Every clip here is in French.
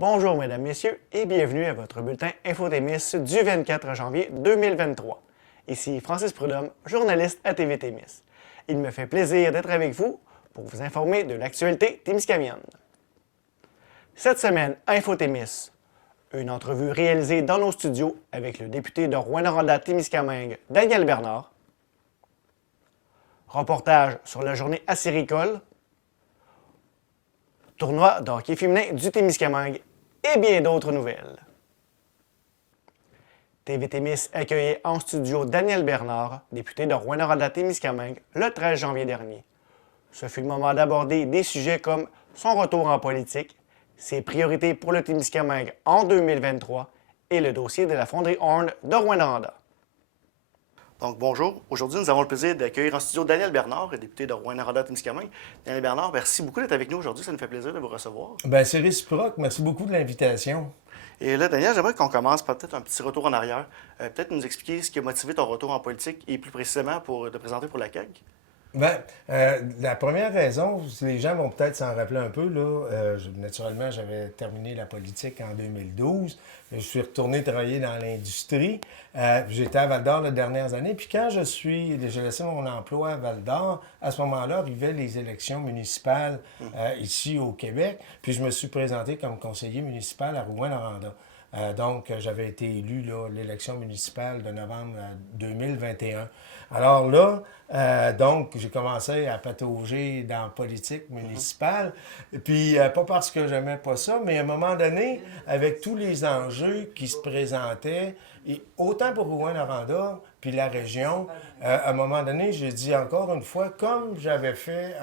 Bonjour mesdames, messieurs et bienvenue à votre bulletin InfoTémis du 24 janvier 2023. Ici Francis Prudhomme, journaliste à TV Témis. Il me fait plaisir d'être avec vous pour vous informer de l'actualité témiscamienne. Cette semaine, à InfoTémis, une entrevue réalisée dans nos studios avec le député de Rouyn-Noranda-Témiscamingue, Daniel Bernard. Reportage sur la journée acéricole. Tournoi de hockey féminin du Témiscamingue et bien d'autres nouvelles. TV Témis accueillait en studio Daniel Bernard, député de Rouyn-Noranda-Témiscamingue, le 13 janvier dernier. Ce fut le moment d'aborder des sujets comme son retour en politique, ses priorités pour le Témiscamingue en 2023 et le dossier de la fonderie Horn de Rouyn-Noranda. Donc bonjour, aujourd'hui nous avons le plaisir d'accueillir en studio Daniel Bernard, député de Rouyn-Noranda-Témiscamingue. Daniel Bernard, merci beaucoup d'être avec nous aujourd'hui, ça nous fait plaisir de vous recevoir. Bien, c'est réciproque, merci beaucoup de l'invitation. Et là, Daniel, j'aimerais qu'on commence par peut-être un petit retour en arrière. Peut-être nous expliquer ce qui a motivé ton retour en politique et plus précisément pour te présenter pour la CAQ. Bien, la première raison, les gens vont peut-être s'en rappeler un peu, là, naturellement, j'avais terminé la politique en 2012. Je suis retourné travailler dans l'industrie. J'étais à Val-d'Or les dernières années. Puis quand j'ai laissé mon emploi à Val-d'Or, à ce moment-là, arrivaient les élections municipales ici au Québec. Puis je me suis présenté comme conseiller municipal à Rouyn-Noranda. Donc, j'avais été élu là, l'élection municipale de novembre 2021. Alors là, donc, j'ai commencé à patauger dans la politique municipale. Puis, pas parce que j'aimais pas ça, mais à un moment donné, avec tous les enjeux qui se présentaient, et autant pour Rouyn-Noranda, puis la région, à un moment donné, j'ai dit encore une fois, comme j'avais fait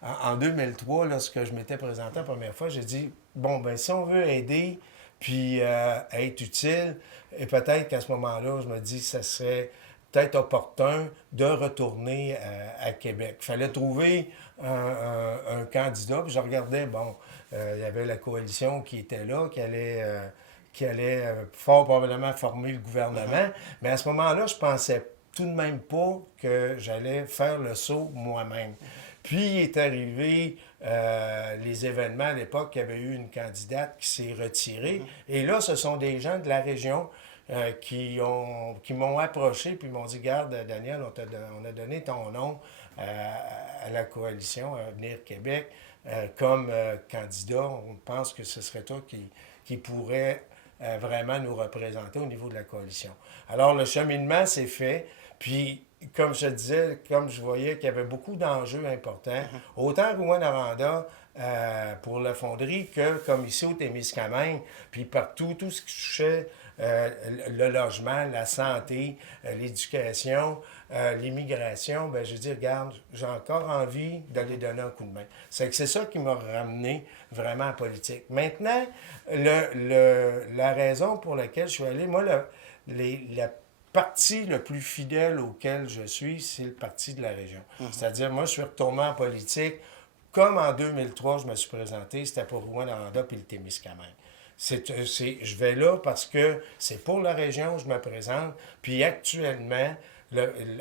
en 2003, lorsque je m'étais présenté la première fois, j'ai dit, bon, ben si on veut aider puis être utile. Et peut-être qu'à ce moment-là, je me dis que ça serait peut-être opportun de retourner à Québec. Il fallait trouver un candidat. Puis je regardais, bon, il y avait la coalition qui était là, qui allait fort probablement former le gouvernement. Mais à ce moment-là, je pensais tout de même pas que j'allais faire le saut moi-même. Puis est arrivé les événements à l'époque, il y avait eu une candidate qui s'est retirée. Et là, ce sont des gens de la région qui m'ont approché puis m'ont dit, garde, Daniel, on a donné ton nom à la coalition Avenir Québec comme candidat. On pense que ce serait toi qui pourrait vraiment nous représenter au niveau de la coalition. Alors, le cheminement s'est fait. Puis, comme je disais, comme je voyais qu'il y avait beaucoup d'enjeux importants, autant à Rouyn-Noranda pour la fonderie que comme ici au Témiscamingue, puis partout, tout ce qui touchait le logement, la santé, l'éducation, l'immigration, ben je dis, regarde, j'ai encore envie d'aller donner un coup de main. C'est ça qui m'a ramené vraiment en politique. Maintenant, la raison pour laquelle je suis allé, moi, la parti le plus fidèle auquel je suis, c'est le parti de la région. C'est-à-dire, moi, je suis retourné en politique. Comme en 2003, je me suis présenté, c'était pour Rouyn-Noranda puis le Témiscamingue. Je vais là parce que c'est pour la région, je me présente. Puis actuellement,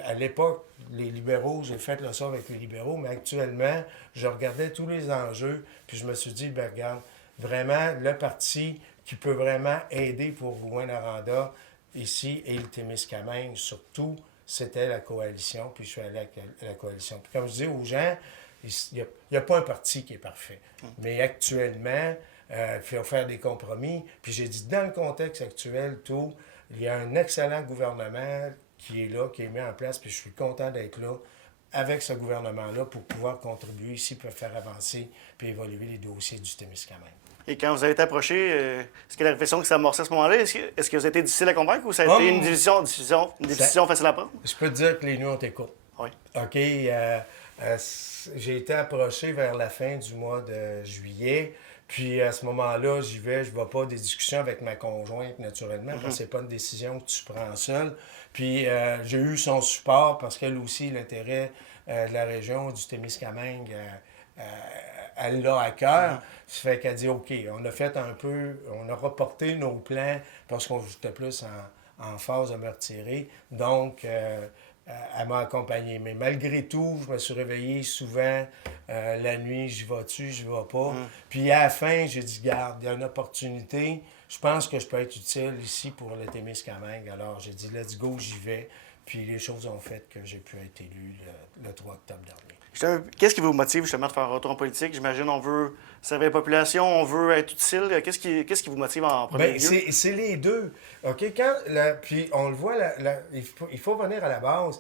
à l'époque, les libéraux, j'ai fait le sort avec les libéraux, mais actuellement, je regardais tous les enjeux, puis je me suis dit, ben regarde, vraiment, le parti qui peut vraiment aider pour Rouyn-Noranda, ici, et le Témiscamingue, surtout, c'était la coalition, puis je suis allé à la coalition. Puis comme je dis aux gens, il n'y a pas un parti qui est parfait. Mais actuellement, il faut faire des compromis. Puis j'ai dit, dans le contexte actuel, tout, il y a un excellent gouvernement qui est là, qui est mis en place, puis je suis content d'être là avec ce gouvernement-là pour pouvoir contribuer ici, pour faire avancer, puis évoluer les dossiers du Témiscamingue. Et quand vous avez été approché, est-ce que la réflexion qui s'est amorcée à ce moment-là, est-ce que vous avez été difficile à convaincre ou ça a été une décision facile à prendre? Je peux te dire que les nuits ont été courtes. Oui. OK. J'ai été approché vers la fin du mois de juillet. Puis à ce moment-là, je ne vais pas des discussions avec ma conjointe, naturellement, parce que c'est pas une décision que tu prends seule. Puis j'ai eu son support parce qu'elle aussi, l'intérêt de la région du Témiscamingue, elle l'a à cœur. Ça fait qu'elle dit, OK, on a reporté nos plans parce qu'on était plus en phase de me retirer. Donc, elle m'a accompagné. Mais malgré tout, je me suis réveillé souvent la nuit, j'y vas-tu, j'y vais pas. Puis à la fin, j'ai dit, garde, il y a une opportunité. Je pense que je peux être utile ici pour le Témiscamingue. Alors j'ai dit, let's go, j'y vais. Puis les choses ont fait que j'ai pu être élu le 3 octobre dernier. Qu'est-ce qui vous motive justement de faire un retour en politique? J'imagine on veut servir la population, on veut être utile. Qu'est-ce qui vous motive en premier Ben, lieu? c'est les deux. OK? Puis on le voit, il faut venir à la base.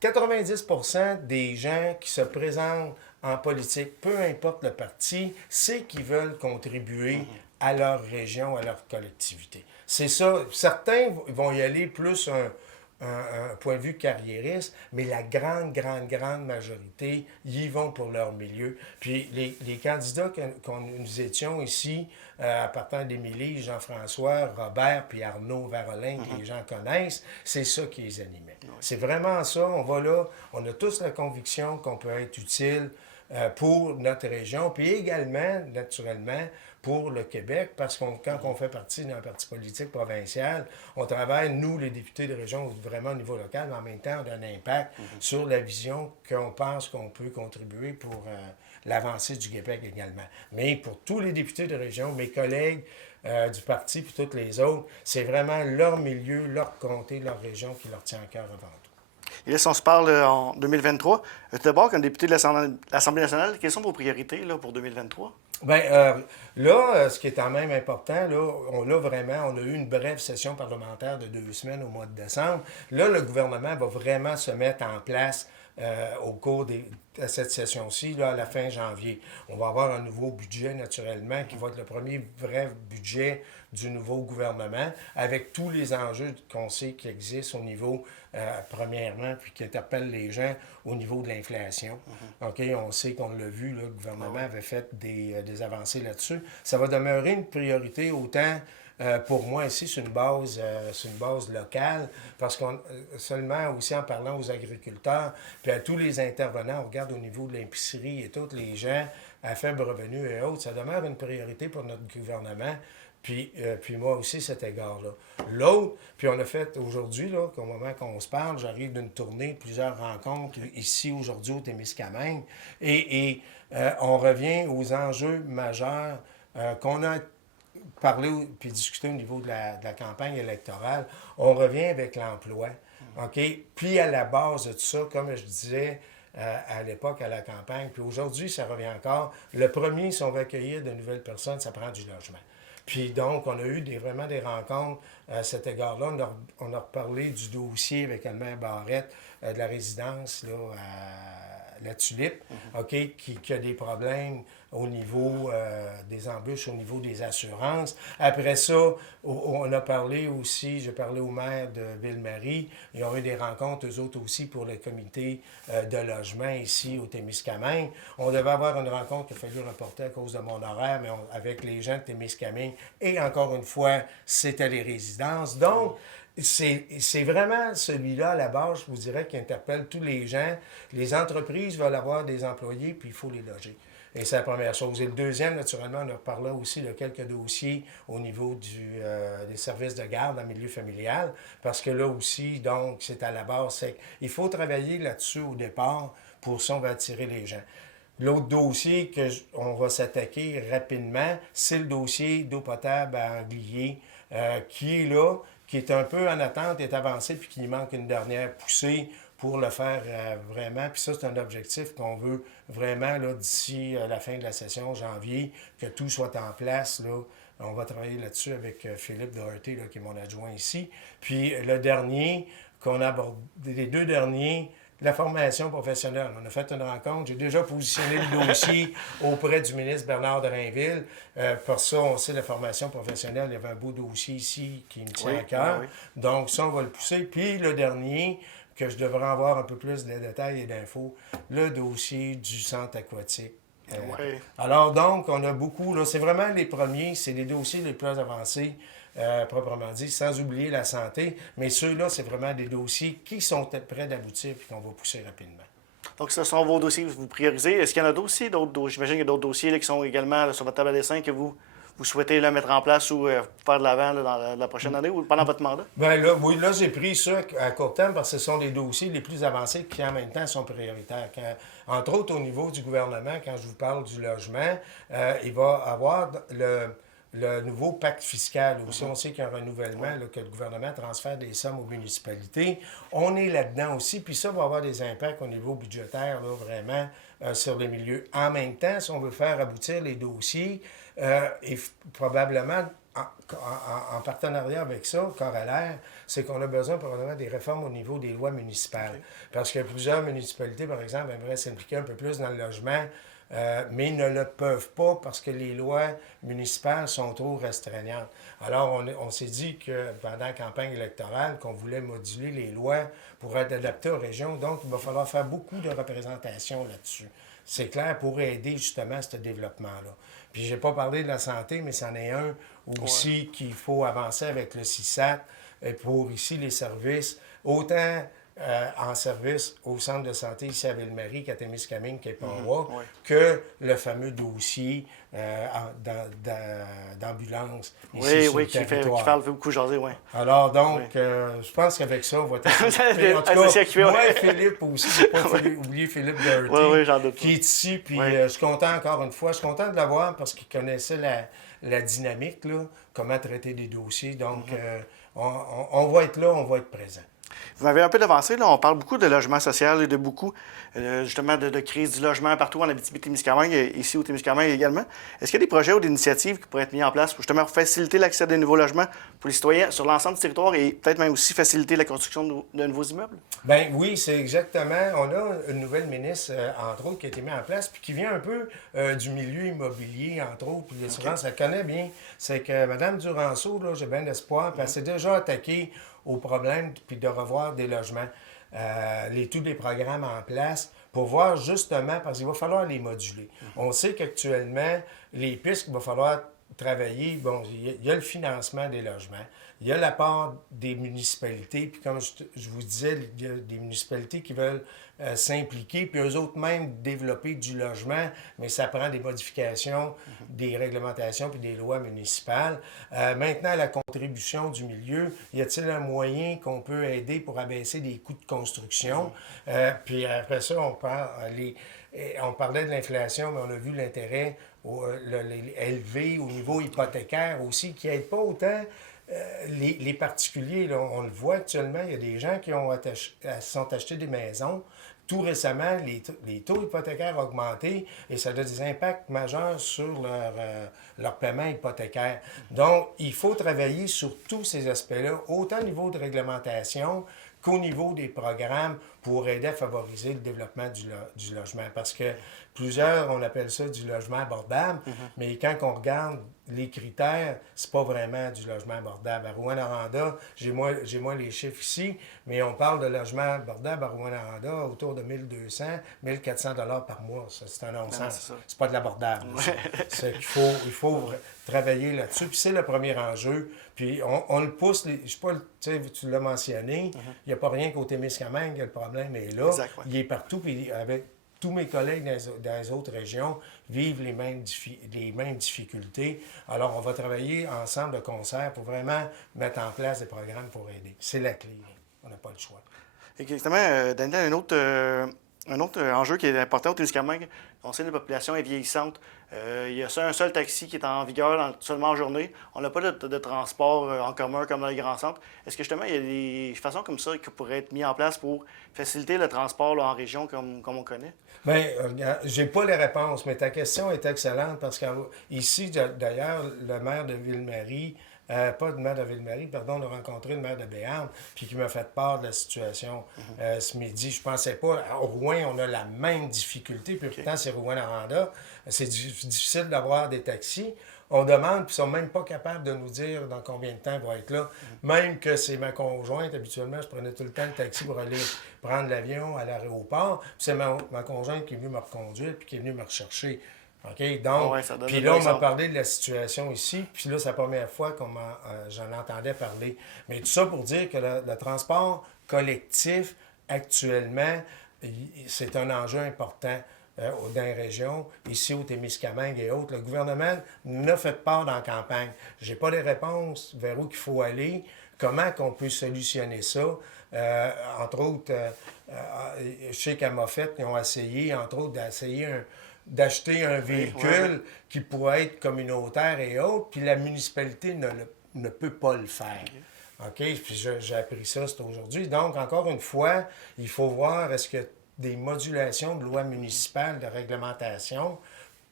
90% des gens qui se présentent en politique, peu importe le parti, c'est qu'ils veulent contribuer à leur région, à leur collectivité. C'est ça. Certains vont y aller plus un point de vue carriériste, mais la grande majorité y vont pour leur milieu. Puis les candidats que nous étions ici, à partir d'Émilie, Jean-François, Robert, puis Arnaud Varolin, que les gens connaissent, c'est ça qui les animait. C'est vraiment ça. On va là, on a tous la conviction qu'on peut être utile pour notre région, puis également, naturellement, pour le Québec, parce que quand on fait partie d'un parti politique provincial, on travaille, nous, les députés de région, vraiment au niveau local, mais en même temps, on a un impact sur la vision qu'on pense qu'on peut contribuer pour l'avancée du Québec également. Mais pour tous les députés de région, mes collègues du parti, puis toutes les autres, c'est vraiment leur milieu, leur comté, leur région qui leur tient à cœur avant tout. Et là, si on se parle en 2023, tout d'abord, comme député de l'Assemblée nationale, quelles sont vos priorités là, pour 2023? Bien, ce qui est quand même important, là, on a eu une brève session parlementaire de 2 semaines au mois de décembre. Là, le gouvernement va vraiment se mettre en place au cours de cette session-ci, là, à la fin janvier. On va avoir un nouveau budget, naturellement, qui va être le premier vrai budget du nouveau gouvernement, avec tous les enjeux qu'on sait qui existent au niveau, premièrement, puis qui interpellent les gens au niveau de l'inflation. OK, on sait qu'on l'a vu, là, le gouvernement avait fait des avancées là-dessus. Ça va demeurer une priorité autant pour moi ici, c'est une base locale, parce qu'on seulement aussi en parlant aux agriculteurs, puis à tous les intervenants, on regarde au niveau de l'épicerie et tous les gens à faible revenu et autres, ça demeure une priorité pour notre gouvernement. Puis moi aussi, cet égard-là. L'autre, puis on a fait aujourd'hui, là, au moment qu'on se parle, j'arrive d'une tournée, plusieurs rencontres ici aujourd'hui au Témiscamingue, et on revient aux enjeux majeurs qu'on a parlé puis discuté au niveau de la campagne électorale. On revient avec l'emploi, OK? Puis à la base de tout ça, comme je disais, à l'époque, à la campagne, puis aujourd'hui, ça revient encore. Le premier, si on veut accueillir de nouvelles personnes, ça prend du logement. Puis donc, on a eu vraiment des rencontres à cet égard-là. On a reparlé du dossier avec Albert Barrette de la résidence là, à la Tulipe, OK, qui a des problèmes au niveau des embûches, au niveau des assurances. Après ça, on a parlé aussi, j'ai parlé au maire de Ville-Marie. Ils ont eu des rencontres, eux autres aussi, pour le comité de logement ici au Témiscamingue. On devait avoir une rencontre qu'il a fallu reporter à cause de mon horaire, mais avec les gens de Témiscamingue. Et encore une fois, c'était les résidences. Donc, c'est vraiment celui-là, à la base, je vous dirais, qui interpelle tous les gens. Les entreprises veulent avoir des employés, puis il faut les loger. Et c'est la première chose. Et le deuxième, naturellement, on a parlé aussi de quelques dossiers au niveau des services de garde en milieu familial, parce que là aussi, donc, c'est à la base. Il faut travailler là-dessus au départ pour ça, on va attirer les gens. L'autre dossier qu'on va s'attaquer rapidement, c'est le dossier d'eau potable à Anglier, qui est là, qui est un peu en attente, est avancé, puis qu'il manque une dernière poussée pour le faire vraiment. Puis ça, c'est un objectif qu'on veut vraiment, là, d'ici la fin de la session, janvier, que tout soit en place, là. On va travailler là-dessus avec Philippe Doherty, là, qui est mon adjoint ici. Puis le dernier qu'on a abordé, les deux derniers, la formation professionnelle. On a fait une rencontre. J'ai déjà positionné le dossier auprès du ministre Bernard Drainville. Pour ça, on sait la formation professionnelle. Il y avait un beau dossier ici qui me tient à cœur. Oui. Donc, ça, on va le pousser. Puis le dernier, que je devrais avoir un peu plus de détails et d'infos, le dossier du centre aquatique. Alors, donc, on a beaucoup, là, c'est vraiment les premiers, c'est les dossiers les plus avancés, proprement dit, sans oublier la santé. Mais ceux-là, c'est vraiment des dossiers qui sont prêts d'aboutir et qu'on va pousser rapidement. Donc, ce sont vos dossiers que vous priorisez. Est-ce qu'il y en a d'autres aussi? J'imagine qu'il y a d'autres dossiers là, qui sont également là, sur votre table à dessin que vous vous souhaitez là, mettre en place ou faire de l'avant là, dans la prochaine année ou pendant votre mandat? Ben là, oui, là, j'ai pris ça à court terme parce que ce sont des dossiers les plus avancés qui, en même temps, sont prioritaires. Entre autres, au niveau du gouvernement, quand je vous parle du logement, il va avoir le nouveau pacte fiscal. Aussi, on sait qu'il y a un renouvellement, là, que le gouvernement transfère des sommes aux municipalités. On est là-dedans aussi, puis ça va avoir des impacts au niveau budgétaire, là, vraiment, sur les milieux. En même temps, si on veut faire aboutir les dossiers, et probablement, en partenariat avec ça, corollaire, c'est qu'on a besoin probablement des réformes au niveau des lois municipales. Okay. Parce que plusieurs municipalités, par exemple, aimeraient s'impliquer un peu plus dans le logement, mais ne le peuvent pas parce que les lois municipales sont trop restreignantes. Alors, on s'est dit que pendant la campagne électorale, qu'on voulait moduler les lois pour être adaptées aux régions. Donc, il va falloir faire beaucoup de représentation là-dessus. C'est clair, pour aider justement à ce développement-là. Puis, je n'ai pas parlé de la santé, mais c'en est un aussi qu'il faut avancer avec le CISAT pour ici les services, autant en service au centre de santé ici à Ville-Marie, qu'à Témiscamingue, qu'à Pont-Roy, que le fameux dossier d'ambulance ici sur le territoire. Qui parle beaucoup jaser, oui. Alors donc, je pense qu'avec ça, on va être... En tout cas, moi et Philippe aussi, pas oublier Philippe Doherty, qui est ici, puis je suis content encore une fois, je suis content de l'avoir parce qu'il connaissait la dynamique, là, comment traiter des dossiers, donc on va être là, on va être présent. Vous m'avez un peu avancé, là, on parle beaucoup de logement social et de beaucoup, justement, de crise du logement partout en Abitibi-Témiscamingue et ici au Témiscamingue également. Est-ce qu'il y a des projets ou des initiatives qui pourraient être mis en place pour justement faciliter l'accès à des nouveaux logements pour les citoyens sur l'ensemble du territoire et peut-être même aussi faciliter la construction de nouveaux immeubles? Bien oui, c'est exactement. On a une nouvelle ministre, entre autres, qui a été mise en place puis qui vient un peu du milieu immobilier, entre autres, puis l'assurance, elle connaît bien. C'est que Mme Duranceau, là, j'ai bien d'espoir, puis elle s'est déjà attaquée au problème puis de revoir des logements, tous les programmes en place pour voir justement, parce qu'il va falloir les moduler. On sait qu'actuellement, les pistes qu'il va falloir travailler, bon, il y a le financement des logements, il y a la part des municipalités, puis comme je vous disais, il y a des municipalités qui veulent s'impliquer, puis eux autres même développer du logement, mais ça prend des modifications, des réglementations, puis des lois municipales. Maintenant, la contribution du milieu, y a-t-il un moyen qu'on peut aider pour abaisser les coûts de construction? Puis après ça, on parlait de l'inflation, mais on a vu l'intérêt élevé au niveau hypothécaire aussi, qui n'aide pas autant les particuliers. Là, on le voit actuellement, il y a des gens qui sont achetés des maisons. Tout récemment, les taux hypothécaires ont augmenté et ça a des impacts majeurs sur leur paiement hypothécaire. Donc, il faut travailler sur tous ces aspects-là, autant au niveau de réglementation qu'au niveau des programmes pour aider à favoriser le développement du logement. Parce que plusieurs, on appelle ça du logement abordable, mais quand on regarde les critères, c'est pas vraiment du logement abordable. À Rouyn-Noranda, j'ai moins les chiffres ici, mais on parle de logement abordable à Rouyn-Noranda autour de 1200, 1400 $ par mois. Ça, c'est un non-sens. C'est pas de l'abordable. C'est qu'il faut travailler là-dessus. Puis c'est le premier enjeu. Puis on le pousse. Je sais pas, tu l'as mentionné, il n'y a pas rien qu'au Témiscamingue, le problème est là. Exact, ouais. Il est partout. Puis avec tous mes collègues dans les autres régions vivent les mêmes difficultés. Alors, on va travailler ensemble de concert pour vraiment mettre en place des programmes pour aider. C'est la clé. On n'a pas le choix. Exactement. Daniel, un autre enjeu qui est important au Témiscamingue, on sait que la population est vieillissante. Il y a un seul taxi qui est en vigueur seulement en journée. On n'a pas de transport en commun comme dans les grands centres. Est-ce que justement, il y a des façons comme ça qui pourraient être mises en place pour faciliter le transport là, en région comme on connaît? Bien, j'ai pas les réponses, mais ta question est excellente parce qu'ici, d'ailleurs, le maire de Ville-Marie, pas le maire de Ville-Marie, pardon, on a rencontré le maire de Béarn, puis qui m'a fait part de la situation ce midi. Je pensais pas, à Rouen, on a la même difficulté, puis pourtant, c'est Rouyn-Noranda. C'est difficile d'avoir des taxis. On demande, puis ils sont même pas capables de nous dire dans combien de temps ils vont être là. Même que c'est ma conjointe, habituellement, je prenais tout le temps le taxi pour aller prendre l'avion à l'aéroport. Puis c'est ma conjointe qui est venue me reconduire, puis qui est venue me rechercher. OK? Donc, puis là, on m'a parlé de la situation ici, puis là, c'est la première fois que j'en entendais parler. Mais tout ça pour dire que le transport collectif, actuellement, c'est un enjeu important dans les régions, ici au Témiscamingue et autres. Le gouvernement n'a fait part dans la campagne. Je n'ai pas les réponses vers où il faut aller, comment qu'on peut solutionner ça. Entre autres, je sais qu'à Moffett, ils ont essayé, entre autres, d'acheter un véhicule qui pourrait être communautaire et autres, puis la municipalité ne peut pas le faire. OK? Puis j'ai appris ça, c'est aujourd'hui. Donc, encore une fois, il faut voir est-ce que des modulations de loi municipale, de réglementation,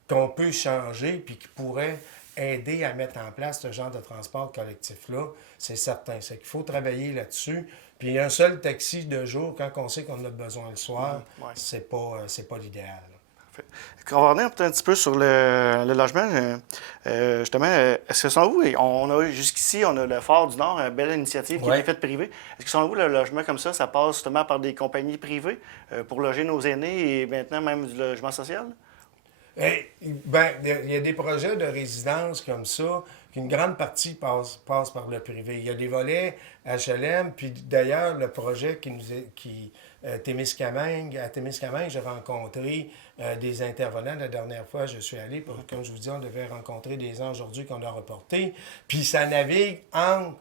qu'on peut changer puis qui pourraient aider à mettre en place ce genre de transport collectif-là, c'est certain. C'est qu'il faut travailler là-dessus. Puis un seul taxi de jour, quand on sait qu'on a besoin le soir, c'est pas l'idéal. On va revenir peut-être un petit peu sur le logement. Justement, est-ce que selon vous, jusqu'ici, on a le Fort du Nord, une belle initiative qui a été faite privée. Est-ce que selon vous, le logement comme ça passe justement par des compagnies privées pour loger nos aînés et maintenant même du logement social? Ben, il y a des projets de résidence comme ça, qu'une grande partie passe par le privé. Il y a des volets HLM, puis d'ailleurs, le projet Témiscamingue, à Témiscamingue, j'ai rencontré des intervenants. La dernière fois, je suis allé, comme je vous dis, on devait rencontrer des gens aujourd'hui qu'on a reportés. Puis ça navigue entre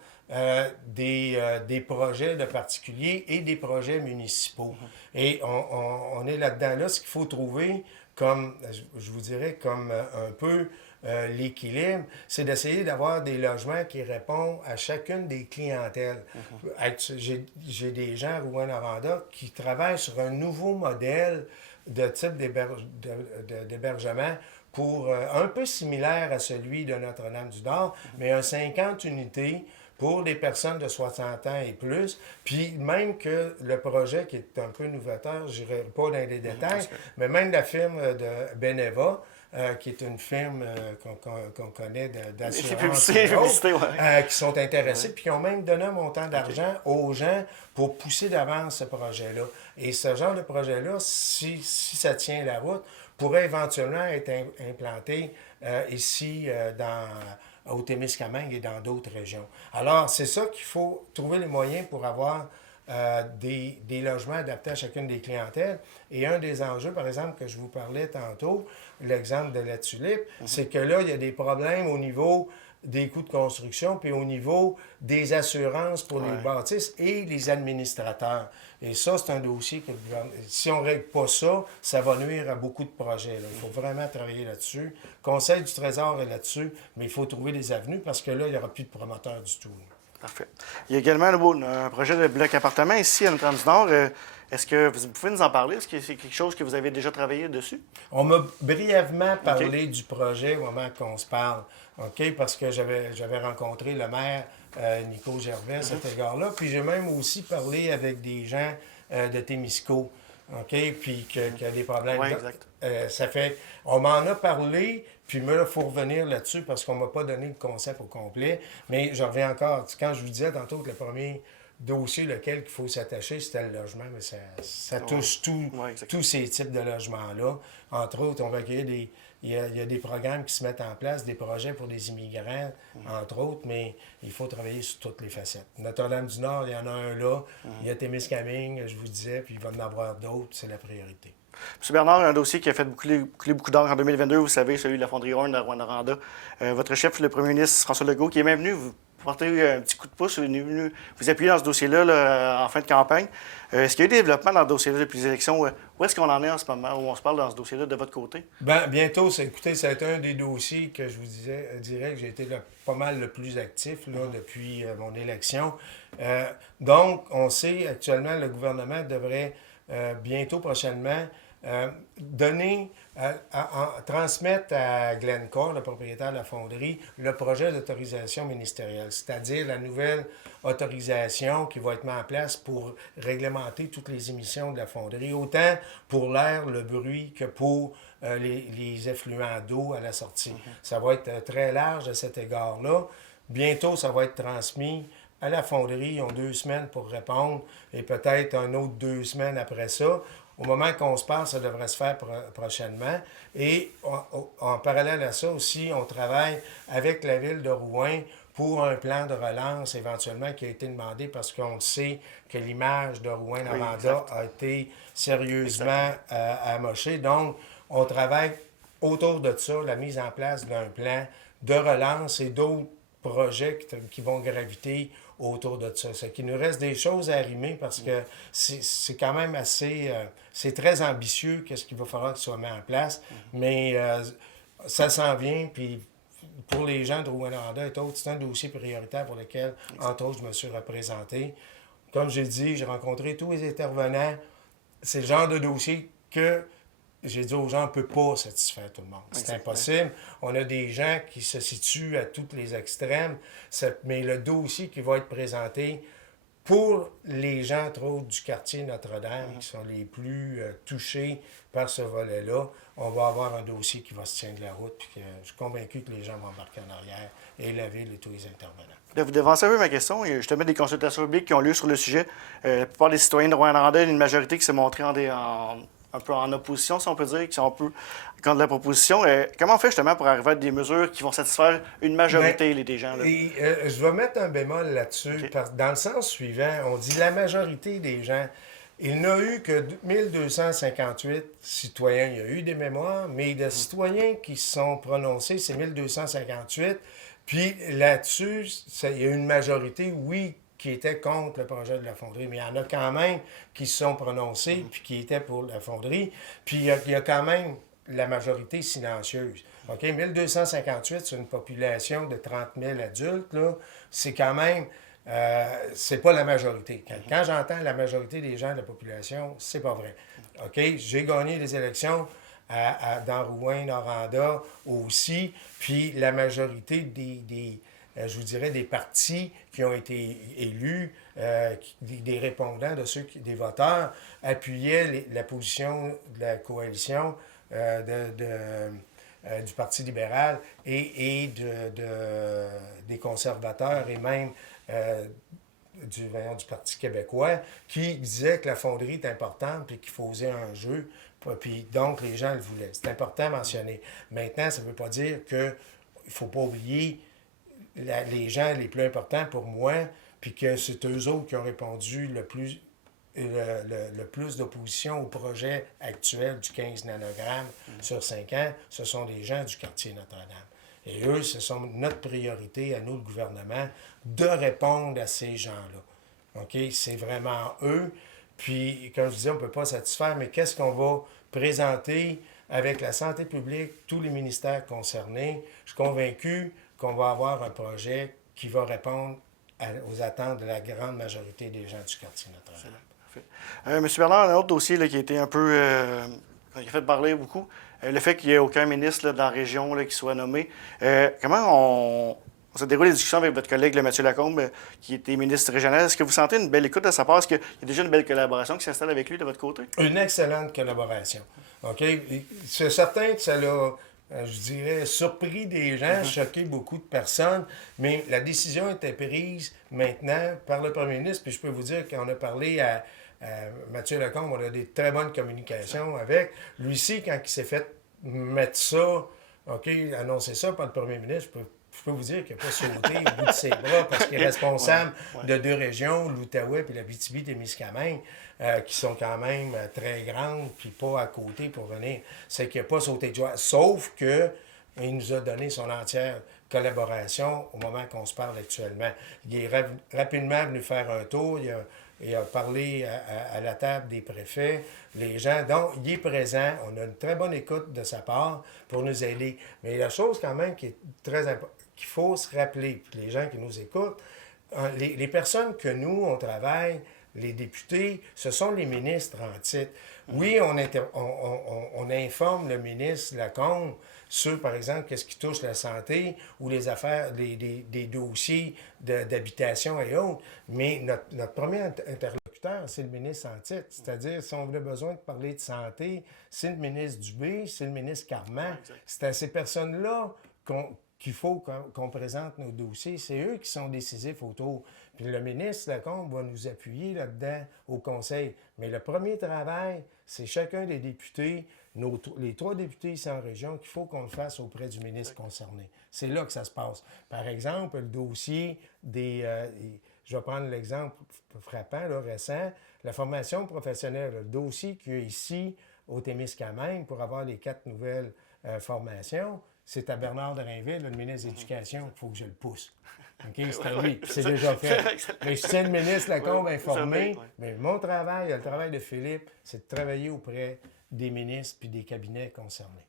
des projets de particuliers et des projets municipaux. Et on est là-dedans. Là, ce qu'il faut trouver, comme, je vous dirais, comme un peu l'équilibre, c'est d'essayer d'avoir des logements qui répondent à chacune des clientèles. J'ai des gens à Rouyn-Noranda qui travaillent sur un nouveau modèle de type d'hébergement pour un peu similaire à celui de Notre-Dame-du-Nord, mais un 50 unités pour les personnes de 60 ans et plus. Puis même que le projet qui est un peu novateur, je n'irai pas dans les détails, mais même la firme de Beneva, qui est une firme qu'on connaît d'assurance, qui sont intéressés, puis qui ont même donné un montant d'argent aux gens pour pousser d'avance ce projet-là. Et ce genre de projet-là, si ça tient la route, pourrait éventuellement être implanté ici au Témiscamingue et dans d'autres régions. Alors, c'est ça qu'il faut trouver les moyens pour avoir des logements adaptés à chacune des clientèles. Et un des enjeux, par exemple, que je vous parlais tantôt, l'exemple de la Tulipe, c'est que là, il y a des problèmes au niveau des coûts de construction, puis au niveau des assurances pour les bâtisses et les administrateurs. Et ça, c'est un dossier que si on ne règle pas ça, ça va nuire à beaucoup de projets. Là. Il faut vraiment travailler là-dessus. Le Conseil du Trésor est là-dessus, mais il faut trouver des avenues parce que là, il n'y aura plus de promoteurs du tout. Là. Parfait. Il y a également un projet de bloc appartement ici à Notre-Dame-du-Nord. Est-ce que vous pouvez nous en parler? Est-ce que c'est quelque chose que vous avez déjà travaillé dessus? On m'a brièvement parlé du projet au moment qu'on se parle. OK? Parce que j'avais rencontré le maire Nico Gervais à cet égard-là. Puis j'ai même aussi parlé avec des gens de Témisco. OK? Puis qu'il y a des problèmes. Oui, exact. On m'en a parlé, puis il faut revenir là-dessus parce qu'on ne m'a pas donné le concept au complet. Mais je reviens encore. Quand je vous disais tantôt que le premier dossier lequel il faut s'attacher, c'était le logement, mais ça touche tous ces types de logements-là. Entre autres, on va accueillir il y a des programmes qui se mettent en place, des projets pour des immigrants, entre autres, mais il faut travailler sur toutes les facettes. Notre-Dame-du-Nord, il y en a un là. Il y a Témiscamingue, je vous disais, puis il va y en avoir d'autres. C'est la priorité. M. Bernard, un dossier qui a fait couler beaucoup d'encre en 2022, vous savez, celui de la fonderie Horn de Rouyn-Noranda. Votre chef, le premier ministre François Legault, qui est même venu vous porter un petit coup de pouce, venu vous appuyer dans ce dossier-là en fin de campagne. Est-ce qu'il y a eu des développements dans ce dossier-là depuis les élections? Où est-ce qu'on en est en ce moment, où on se parle dans ce dossier-là de votre côté? Bien, bientôt, écoutez, ça a été un des dossiers que je vous dirais que j'ai été pas mal le plus actif là, depuis mon élection. Donc, on sait actuellement, le gouvernement devrait bientôt, prochainement, transmettre à Glencore, le propriétaire de la fonderie, le projet d'autorisation ministérielle, c'est-à-dire la nouvelle autorisation qui va être mise en place pour réglementer toutes les émissions de la fonderie, autant pour l'air, le bruit que pour les effluents d'eau à la sortie. Ça va être très large à cet égard-là. Bientôt, ça va être transmis à la fonderie. Ils ont 2 semaines pour répondre et peut-être un autre 2 semaines après ça. Au moment qu'on se parle, ça devrait se faire prochainement. Et en parallèle à ça aussi, on travaille avec la ville de Rouyn pour un plan de relance éventuellement qui a été demandé parce qu'on sait que l'image de Rouyn-Noranda a été sérieusement amochée. Donc, on travaille autour de ça, la mise en place d'un plan de relance et d'autres projets qui vont graviter autour de ça. C'est qu'il nous reste des choses à arrimer parce que c'est quand même assez... c'est très ambitieux qu'est-ce qu'il va falloir qu'il soit mis en place, mais ça s'en vient, puis pour les gens de Rouyn-Noranda et autres, c'est un dossier prioritaire pour lequel, entre autres, je me suis représenté. Comme j'ai dit, j'ai rencontré tous les intervenants. C'est le genre de dossier que j'ai dit aux gens, on ne peut pas satisfaire tout le monde. C'est impossible. On a des gens qui se situent à tous les extrêmes, mais le dossier qui va être présenté pour les gens, entre autres, du quartier Notre-Dame, qui sont les plus touchés par ce volet-là, on va avoir un dossier qui va se tenir de la route, puis que je suis convaincu que les gens vont embarquer en arrière, et la ville et tous les intervenants. Là, vous devancez un peu ma question. Il y a justement des consultations publiques qui ont lieu sur le sujet. La plupart des citoyens de Rouyn-Noranda, une majorité qui s'est montrée un peu en opposition, si on peut dire, qui sont un peu contre la proposition. Comment on fait justement pour arriver à des mesures qui vont satisfaire une majorité des gens? Là? Et, je vais mettre un bémol là-dessus, dans le sens suivant, on dit la majorité des gens. Il n'a eu que 1258 citoyens. Il y a eu des mémoires, mais de citoyens qui se sont prononcés, c'est 1258. Puis là-dessus, il y a une majorité, oui, qui était contre le projet de la fonderie, mais il y en a quand même qui se sont prononcés puis qui étaient pour la fonderie. Puis il y a quand même la majorité silencieuse. OK? 1258, c'est une population de 30 000 adultes, là. C'est quand même... c'est pas la majorité. Quand j'entends la majorité des gens de la population, c'est pas vrai. OK? J'ai gagné les élections dans Rouyn-Noranda aussi, puis la majorité je vous dirais, des partis qui ont été élus, des répondants des voteurs, appuyaient la position de la coalition du Parti libéral et des conservateurs et même du Parti québécois qui disaient que la fonderie est importante puis qu'il faisait un jeu. Puis donc, les gens le voulaient. C'est important à mentionner. Maintenant, ça ne veut pas dire qu'il ne faut pas oublier les gens les plus importants pour moi, puis que c'est eux autres qui ont répondu le plus d'opposition au projet actuel du 15 nanogrammes sur 5 ans, ce sont les gens du quartier Notre-Dame. Et eux, ce sont notre priorité à nous, le gouvernement, de répondre à ces gens-là. OK? C'est vraiment eux. Puis, comme je disais, on ne peut pas satisfaire, mais qu'est-ce qu'on va présenter avec la santé publique, tous les ministères concernés? Je suis convaincu qu'on va avoir un projet qui va répondre aux attentes de la grande majorité des gens du quartier Notre-Dame. M. Bernard, un autre dossier là, qui a été un peu... qui a fait parler beaucoup, le fait qu'il n'y ait aucun ministre là, de la région là, qui soit nommé. Comment on se déroule les discussions avec votre collègue là, Mathieu Lacombe, qui était ministre régional? Est-ce que vous sentez une belle écoute de sa part? Est-ce qu'il y a déjà une belle collaboration qui s'installe avec lui de votre côté? Une excellente collaboration. OK? C'est certain que ça l'a... je dirais, surpris des gens, choqué beaucoup de personnes, mais la décision était prise maintenant par le premier ministre, puis je peux vous dire qu'on a parlé à Mathieu Lacombe, on a des très bonnes communications avec. Lui aussi, quand il s'est fait mettre ça, OK, annoncer ça par le premier ministre, je peux vous dire qu'il n'a pas sauté au bout de ses bras parce qu'il est responsable de 2 régions, l'Outaouais et la Abitibi-Témiscamingue, qui sont quand même très grandes, puis pas à côté pour venir. C'est qu'il n'a pas sauté de joie. Sauf que il nous a donné son entière collaboration au moment qu'on se parle actuellement. Il est rapidement venu faire un tour, il a parlé à la table des préfets, les gens. Donc, il est présent. On a une très bonne écoute de sa part pour nous aider. Mais la chose quand même qui est très importante, qu'il faut se rappeler, puis les gens qui nous écoutent, les personnes que nous, on travaille, les députés, ce sont les ministres en titre. Oui, on informe le ministre Lacombe sur, par exemple, qu'est-ce qui touche la santé ou les affaires, des dossiers d'habitation et autres, mais notre premier interlocuteur, c'est le ministre en titre. C'est-à-dire, si on a besoin de parler de santé, c'est le ministre Dubé, c'est le ministre Carman. C'est à ces personnes-là qu'il faut qu'on présente nos dossiers. C'est eux qui sont décisifs autour. Puis le ministre Lacombe va nous appuyer là-dedans au Conseil. Mais le premier travail, c'est chacun des députés, les 3 députés ici en région, qu'il faut qu'on le fasse auprès du ministre concerné. C'est là que ça se passe. Par exemple, le dossier je vais prendre l'exemple frappant, là, récent, la formation professionnelle, le dossier qu'il y a ici au Témiscamingue pour avoir les 4 nouvelles formations, c'est à Bernard Drainville, le ministre de l'Éducation, il faut que je le pousse. OK? C'est à lui. Puis c'est déjà fait. Mais je tiens le ministre Lacombe informé. Mais mon travail, le travail de Philippe, c'est de travailler auprès des ministres puis des cabinets concernés.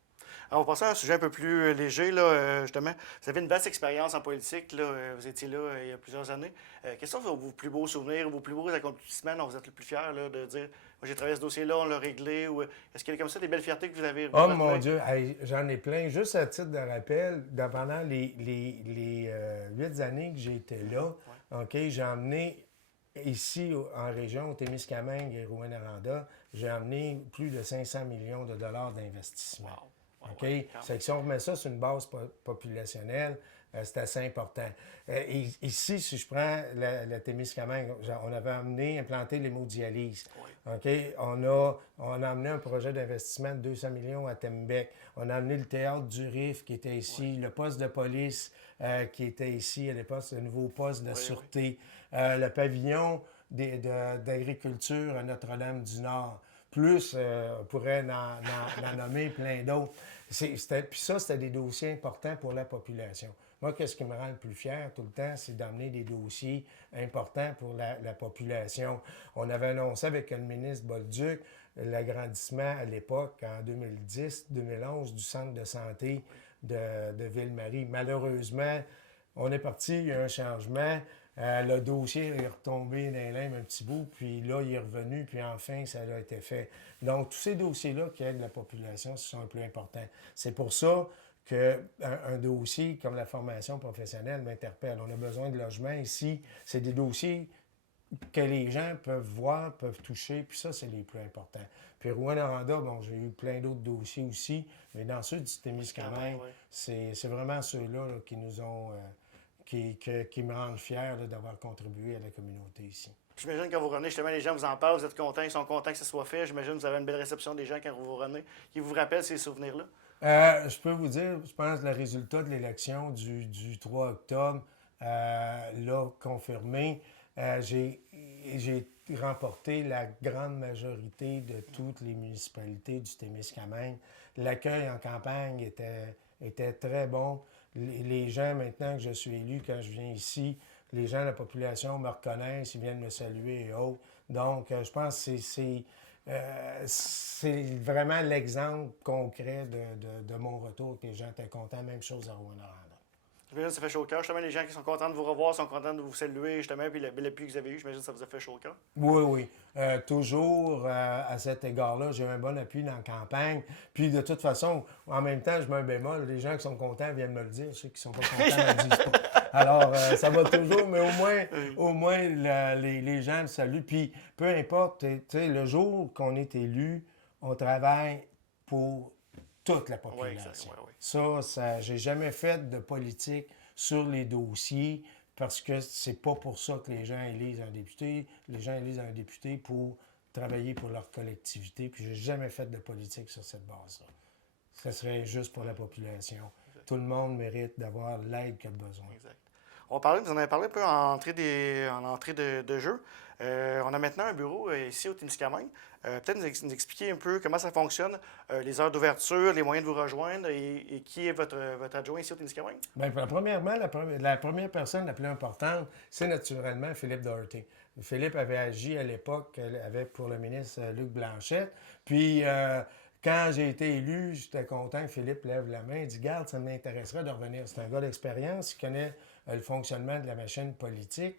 Alors, on va passer à un sujet un peu plus léger, là, justement. Vous avez une vaste expérience en politique, là, vous étiez là il y a plusieurs années. Quels sont vos plus beaux souvenirs, vos plus beaux accomplissements dont vous êtes le plus fiers là, de dire moi, j'ai travaillé ce dossier-là, on l'a réglé, ou est-ce qu'il y a comme ça des belles fiertés que vous avez Oh mon Dieu, hey, j'en ai plein. Juste à titre de rappel, pendant les 8 années que j'ai été là, OK, j'ai emmené ici, en région, au Témiscamingue et Rouyn-Noranda, j'ai emmené plus de 500 millions de dollars d'investissement. Wow. OK? C'est que si on remet ça sur une base populationnelle, c'est assez important. Ici, si je prends la Témiscamingue, on avait implanté l'hémodialyse. OK? On a amené un projet d'investissement de 200 millions à Tembec. On a amené le théâtre du RIF qui était ici, le poste de police qui était ici à l'époque, le nouveau poste de sûreté, le pavillon d'agriculture à Notre-Dame-du-Nord. Plus, on pourrait en nommer plein d'autres. Puis ça, c'était des dossiers importants pour la population. Moi, qu'est-ce qui me rend le plus fier tout le temps, c'est d'amener des dossiers importants pour la population. On avait annoncé avec le ministre Bolduc l'agrandissement à l'époque, en 2010-2011, du centre de santé de Ville-Marie. Malheureusement, on est parti, il y a un changement. Le dossier est retombé dans les limbes un petit bout, puis là, il est revenu, puis enfin, ça a été fait. Donc, tous ces dossiers-là qui aident la population, ce sont les plus importants. C'est pour ça qu'un dossier comme la formation professionnelle m'interpelle. On a besoin de logement ici. C'est des dossiers que les gens peuvent voir, peuvent toucher, puis ça, c'est les plus importants. Puis Rouyn-Noranda, bon, j'ai eu plein d'autres dossiers aussi, mais dans ceux du Témiscamingue, c'est vraiment ceux-là là, qui nous ont... qui me rendent fier d'avoir contribué à la communauté ici. J'imagine que quand vous revenez, justement, les gens vous en parlent, vous êtes contents, ils sont contents que ça soit fait. J'imagine que vous avez une belle réception des gens quand vous revenez, qui vous rappellent ces souvenirs-là. Je peux vous dire, je pense que le résultat de l'élection du 3 octobre, l'a confirmé. J'ai remporté la grande majorité de toutes les municipalités du Témiscamingue. L'accueil en campagne était très bon. Les gens, maintenant que je suis élu, quand je viens ici, les gens, la population me reconnaissent, ils viennent me saluer et autres. Donc, je pense que c'est vraiment l'exemple concret de mon retour, que les gens étaient contents. Même chose à Rouyn-Noranda. J'imagine que ça fait chaud au cœur. Justement, les gens qui sont contents de vous revoir, sont contents de vous saluer, justement, puis le bel appui que vous avez eu, j'imagine que ça vous a fait chaud au cœur. Oui. Toujours, à cet égard-là, j'ai eu un bon appui dans la campagne. Puis, de toute façon, en même temps, je mets un bémol. Les gens qui sont contents viennent me le dire. Ceux qui sont pas contents ne le disent pas. Alors, ça va toujours, mais au moins les gens le saluent. Puis, peu importe, tu sais, le jour qu'on est élu, on travaille pour toute la population. Ça, j'ai jamais fait de politique sur les dossiers parce que c'est pas pour ça que les gens élisent un député. Les gens élisent un député pour travailler pour leur collectivité. Puis j'ai jamais fait de politique sur cette base-là. Ce serait juste pour la population. Exact. Tout le monde mérite d'avoir l'aide qu'il a besoin. Exact. Vous en avez parlé un peu en entrée de jeu. On a maintenant un bureau ici au Témiscamingue. Peut-être nous expliquer un peu comment ça fonctionne, les heures d'ouverture, les moyens de vous rejoindre et qui est votre adjoint ici au Témiscamingue? Bien, premièrement, la première personne la plus importante, c'est naturellement Philippe Doherty. Philippe avait agi à l'époque pour le ministre Luc Blanchette. Puis, quand j'ai été élu, j'étais content que Philippe lève la main et dit « Garde, ça m'intéresserait de revenir. » C'est un gars d'expérience, il connaît le fonctionnement de la machine politique,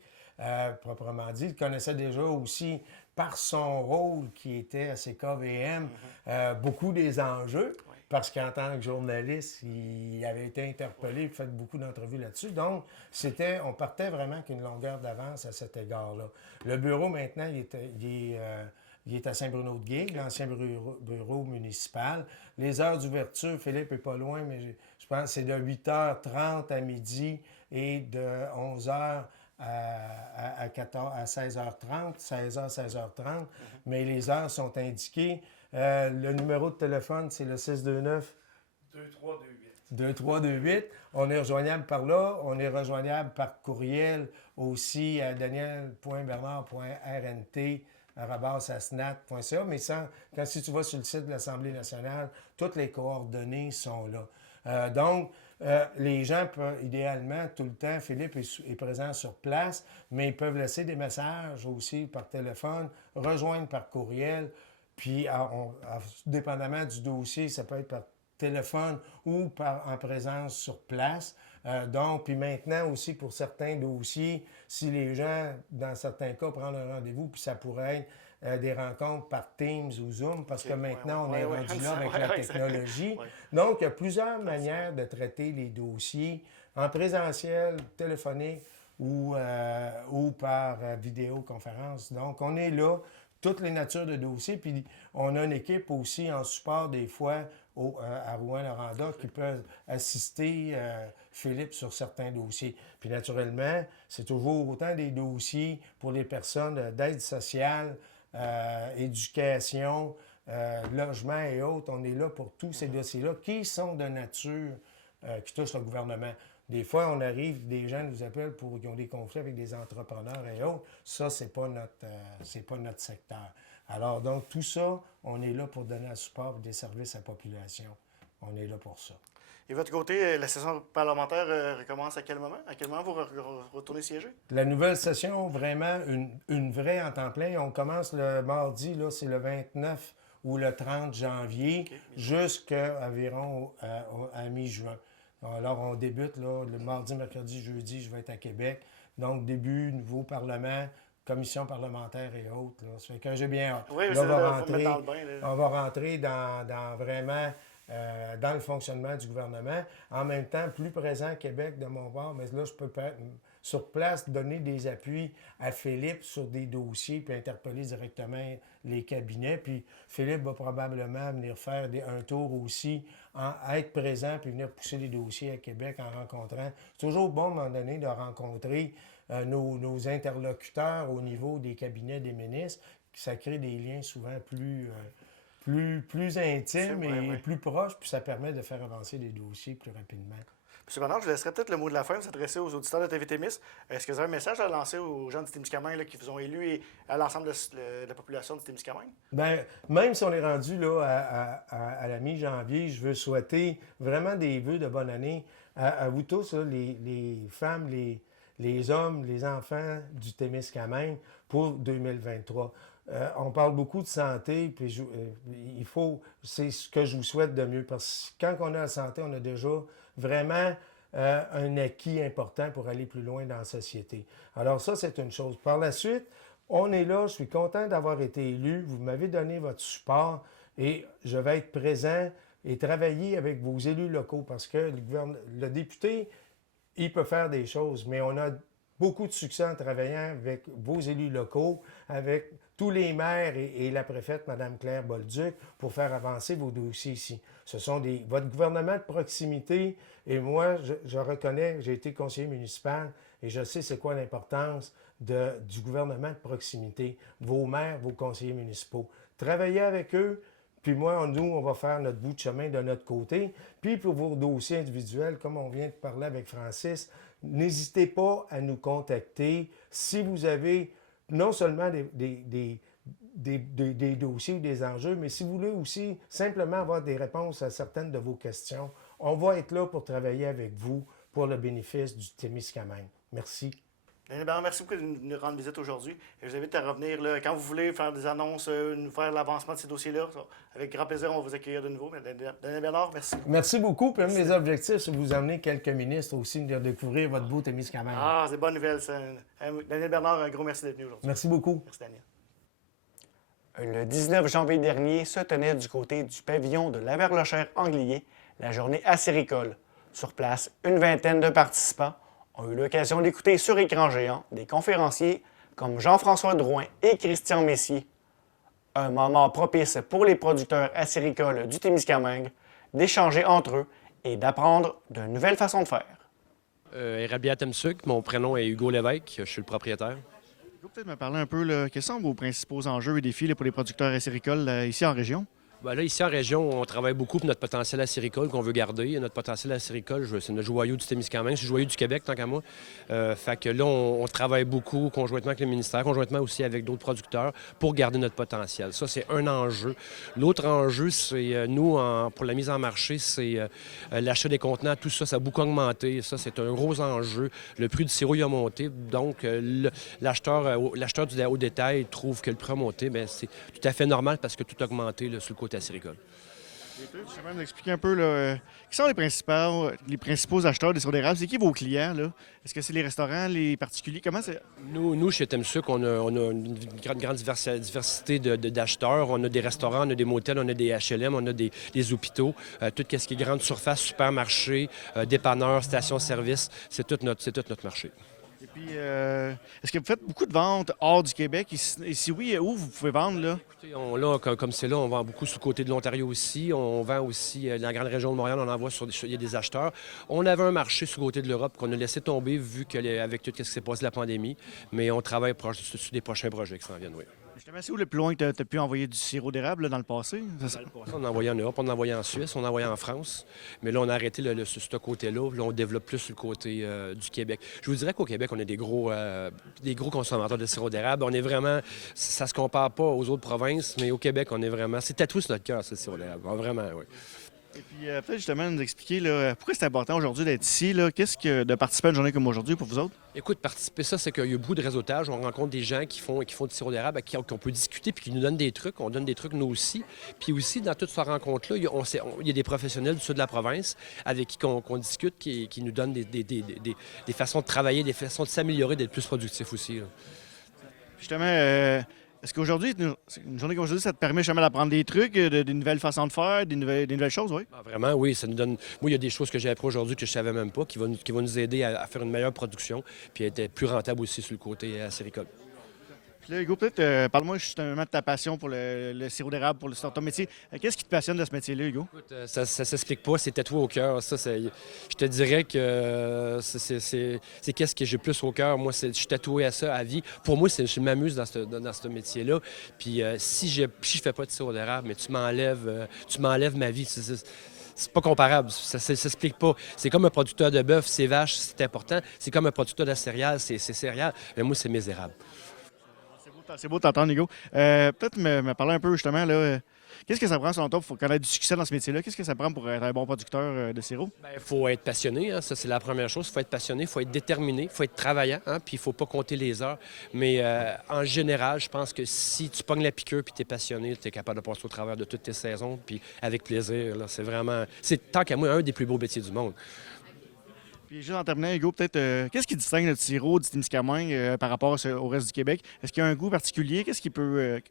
proprement dit. Il connaissait déjà aussi, par son rôle qui était à CKVM, beaucoup des enjeux, parce qu'en tant que journaliste, il avait été interpellé et fait beaucoup d'entrevues là-dessus. Donc, on partait vraiment qu'une longueur d'avance à cet égard-là. Le bureau, maintenant, il est à Saint-Bruno-de-Gué, l'ancien bureau municipal. Les heures d'ouverture, Philippe n'est pas loin, mais je pense que c'est de 8h30 à midi et de 11h à 16h30, 16h, 16h30, mais les heures sont indiquées. Le numéro de téléphone, c'est le 629 2328. On est rejoignable par là. On est rejoignable par courriel aussi à daniel.bernard.rnt@asnat.ca. Mais si tu vas sur le site de l'Assemblée nationale, toutes les coordonnées sont là. Donc, les gens peuvent, idéalement, tout le temps, Philippe est présent sur place, mais ils peuvent laisser des messages aussi par téléphone, rejoindre par courriel, puis dépendamment du dossier, ça peut être par téléphone ou en présence sur place. Donc, puis maintenant aussi, pour certains dossiers, si les gens, dans certains cas, prennent un rendez-vous, puis ça pourrait être des rencontres par Teams ou Zoom, parce que maintenant, on est rendu là avec la technologie. Donc, il y a plusieurs manières de traiter les dossiers en présentiel, téléphonique ou par vidéoconférence. Donc, on est là, toutes les natures de dossiers, puis on a une équipe aussi en support des fois à Rouyn-Noranda qui peuvent assister Philippe sur certains dossiers. Puis naturellement, c'est toujours autant des dossiers pour les personnes d'aide sociale, éducation, logement et autres. On est là pour tous ces dossiers-là qui sont de nature qui touchent le gouvernement. Des fois, on arrive, des gens nous appellent qui ont des conflits avec des entrepreneurs et autres. Ça, c'est pas notre secteur. Alors, donc, tout ça, on est là pour donner un support et des services à la population. On est là pour ça. Et de votre côté, la session parlementaire recommence à quel moment? À quel moment vous retournez siéger? La nouvelle session, vraiment, une vraie en temps plein. On commence le mardi, là, c'est le 29 ou le 30 janvier, jusqu'à environ à mi-juin. Alors, on débute là, le mardi, mercredi, jeudi, je vais être à Québec. Donc, début, nouveau Parlement, commission parlementaire et autres. Là. Ça fait que j'ai bien hâte. Oui, là, on va rentrer dans vraiment dans le fonctionnement du gouvernement. En même temps, plus présent à Québec de mon bord, mais là, je peux sur place donner des appuis à Philippe sur des dossiers puis interpeller directement les cabinets. Puis Philippe va probablement venir faire un tour aussi, être présent puis venir pousser les dossiers à Québec en rencontrant. C'est toujours bon à un moment donné de rencontrer nos interlocuteurs au niveau des cabinets des ministres. Ça crée des liens souvent plus intimes et plus proches, puis ça permet de faire avancer les dossiers plus rapidement. M. Bernard, je laisserai peut-être le mot de la fin pour s'adresser aux auditeurs de TV Témis. Est-ce que vous avez un message à lancer aux gens du Témiscamingue qui vous ont élus et à l'ensemble de la population du Témiscamingue? Bien, même si on est rendu là à la mi-janvier, je veux souhaiter vraiment des vœux de bonne année à vous tous, là, les femmes, les hommes, les enfants du Témiscamingue pour 2023. On parle beaucoup de santé, puis c'est ce que je vous souhaite de mieux, parce que quand on a la santé, on a déjà vraiment un acquis important pour aller plus loin dans la société. Alors ça, c'est une chose. Par la suite, on est là, je suis content d'avoir été élu, vous m'avez donné votre support et je vais être présent et travailler avec vos élus locaux, parce que le député, il peut faire des choses, mais on a beaucoup de succès en travaillant avec vos élus locaux, avec tous les maires et la préfète, Mme Claire Bolduc, pour faire avancer vos dossiers ici. Ce sont votre gouvernement de proximité, et moi, je reconnais, j'ai été conseiller municipal, et je sais c'est quoi l'importance du gouvernement de proximité, vos maires, vos conseillers municipaux. Travaillez avec eux, puis moi, nous, on va faire notre bout de chemin de notre côté. Puis pour vos dossiers individuels, comme on vient de parler avec Francis, n'hésitez pas à nous contacter si vous avez non seulement des dossiers ou des enjeux, mais si vous voulez aussi simplement avoir des réponses à certaines de vos questions, on va être là pour travailler avec vous pour le bénéfice du Témiscamingue. Merci. Daniel Bernard, merci beaucoup de nous rendre visite aujourd'hui. Je vous invite à revenir là, quand vous voulez faire des annonces, nous faire l'avancement de ces dossiers-là. Avec grand plaisir, on va vous accueillir de nouveau. Daniel Bernard, merci. Merci beaucoup. Puis même les objectifs, c'est vous amener quelques ministres aussi, venir découvrir votre beau Témiscamingue. Ah, c'est bonne nouvelle, ça. Daniel Bernard, un gros merci d'être venu aujourd'hui. Merci beaucoup. Merci, Daniel. Le 19 janvier dernier se tenait du côté du pavillon de Laverlochère-Anglier la journée acéricole. Sur place, une vingtaine de participants ont eu l'occasion d'écouter sur écran géant des conférenciers comme Jean-François Drouin et Christian Messier. Un moment propice pour les producteurs acéricoles du Témiscamingue d'échanger entre eux et d'apprendre de nouvelles façons de faire. Érabia Temsuc, mon prénom est Hugo Lévesque, je suis le propriétaire. Vous pouvez peut-être me parler un peu, là, quels sont vos principaux enjeux et défis là, pour les producteurs acéricoles ici en région? Ben là, ici en région, on travaille beaucoup pour notre potentiel acéricole qu'on veut garder. Notre potentiel acéricole, c'est notre joyau du Témiscamingue, c'est le joyau du Québec, tant qu'à moi. Fait que là, on travaille beaucoup conjointement avec le ministère, conjointement aussi avec d'autres producteurs pour garder notre potentiel. Ça, c'est un enjeu. L'autre enjeu, c'est nous, pour la mise en marché, c'est l'achat des contenants. Tout ça, ça a beaucoup augmenté. Ça, c'est un gros enjeu. Le prix du sirop, il a monté. Donc, l'acheteur au détail trouve que le prix a monté. Bien, c'est tout à fait normal parce que tout a augmenté là, sur le côté acéricole. Je vais même expliquer un peu là, qui sont les principaux acheteurs des sirops d'érable. C'est qui vos clients? Là? Est-ce que c'est les restaurants, les particuliers? Comment c'est? Nous, chez Temsuc, on a une grande diversité d'acheteurs. On a des restaurants, on a des motels, on a des HLM, on a des hôpitaux. Tout ce qui est grande surface, supermarché, dépanneurs, stations-service, c'est tout notre marché. Et puis, est-ce que vous faites beaucoup de ventes hors du Québec? Et si oui, où vous pouvez vendre? Là? Écoutez, comme c'est là, on vend beaucoup sur le côté de l'Ontario aussi. On vend aussi dans la grande région de Montréal, on envoie il y a des acheteurs. On avait un marché sur le côté de l'Europe qu'on a laissé tomber vu qu'avec tout ce qui s'est passé de la pandémie. Mais on travaille sur des prochains projets qui s'en viennent, oui. Justement, c'est où le plus loin que tu as pu envoyer du sirop d'érable là, dans le passé? On a envoyé en Europe, on a envoyé en Suisse, on a envoyé en France. Mais là, on a arrêté sur ce côté-là. Là, on développe plus sur le côté du Québec. Je vous dirais qu'au Québec, on est des gros consommateurs de sirop d'érable. On est vraiment... Ça se compare pas aux autres provinces, mais au Québec, on est vraiment... C'est tatoué sur notre cœur, ce sirop d'érable. Vraiment, oui. Et puis, peut-être justement nous expliquer là, pourquoi c'est important aujourd'hui d'être ici. Là? Qu'est-ce que de participer à une journée comme aujourd'hui pour vous autres? Écoute, participer ça, c'est qu'il y a beaucoup de réseautage. On rencontre des gens qui font du sirop d'érable, avec qui on peut discuter puis qui nous donnent des trucs. On donne des trucs nous aussi. Puis aussi, dans toute cette rencontre-là, il y a des professionnels du sud de la province avec qui on discute, qui nous donnent des façons de travailler, des façons de s'améliorer, d'être plus productif aussi. Là. Justement, est-ce qu'aujourd'hui, une journée comme aujourd'hui, ça te permet justement d'apprendre des trucs, des nouvelles façons de faire, des nouvelles choses, oui? Ah, vraiment, oui. Ça nous donne... Moi, il y a des choses que j'ai appris aujourd'hui que je ne savais même pas, qui vont nous aider à faire une meilleure production puis à être plus rentable aussi sur le côté acéricole. Puis là, Hugo, peut-être, parle-moi justement de ta passion pour le sirop d'érable, pour ton métier. Qu'est-ce qui te passionne de ce métier-là, Hugo? Écoute, ça s'explique pas, c'est tatoué au cœur. Je te dirais que c'est qu'est-ce que j'ai plus au cœur. Moi, je suis tatoué à ça à vie. Pour moi, je m'amuse dans ce métier-là. Puis si je fais pas de sirop d'érable, mais tu m'enlèves ma vie. C'est pas comparable, ça s'explique pas. C'est comme un producteur de bœuf, c'est vache, c'est important. C'est comme un producteur de céréales, c'est céréales. Mais moi, c'est mes érables. C'est beau de t'entendre, Hugo. Peut-être me parler un peu justement, là, qu'est-ce que ça prend selon toi pour connaître du succès dans ce métier-là? Qu'est-ce que ça prend pour être un bon producteur de sirop? Il faut être passionné, hein, ça c'est la première chose. Il faut être passionné, il faut être déterminé, il faut être travaillant, hein, puis il ne faut pas compter les heures. Mais en général, je pense que si tu pognes la piqûre puis tu es passionné, tu es capable de passer au travers de toutes tes saisons, puis avec plaisir. Là, c'est vraiment, c'est tant qu'à moi un des plus beaux métiers du monde. Puis juste en terminant, Hugo, peut-être, qu'est-ce qui distingue notre sirop du Témiscamingue par rapport au reste du Québec? Est-ce qu'il y a un goût particulier? Qu'est-ce qui peut...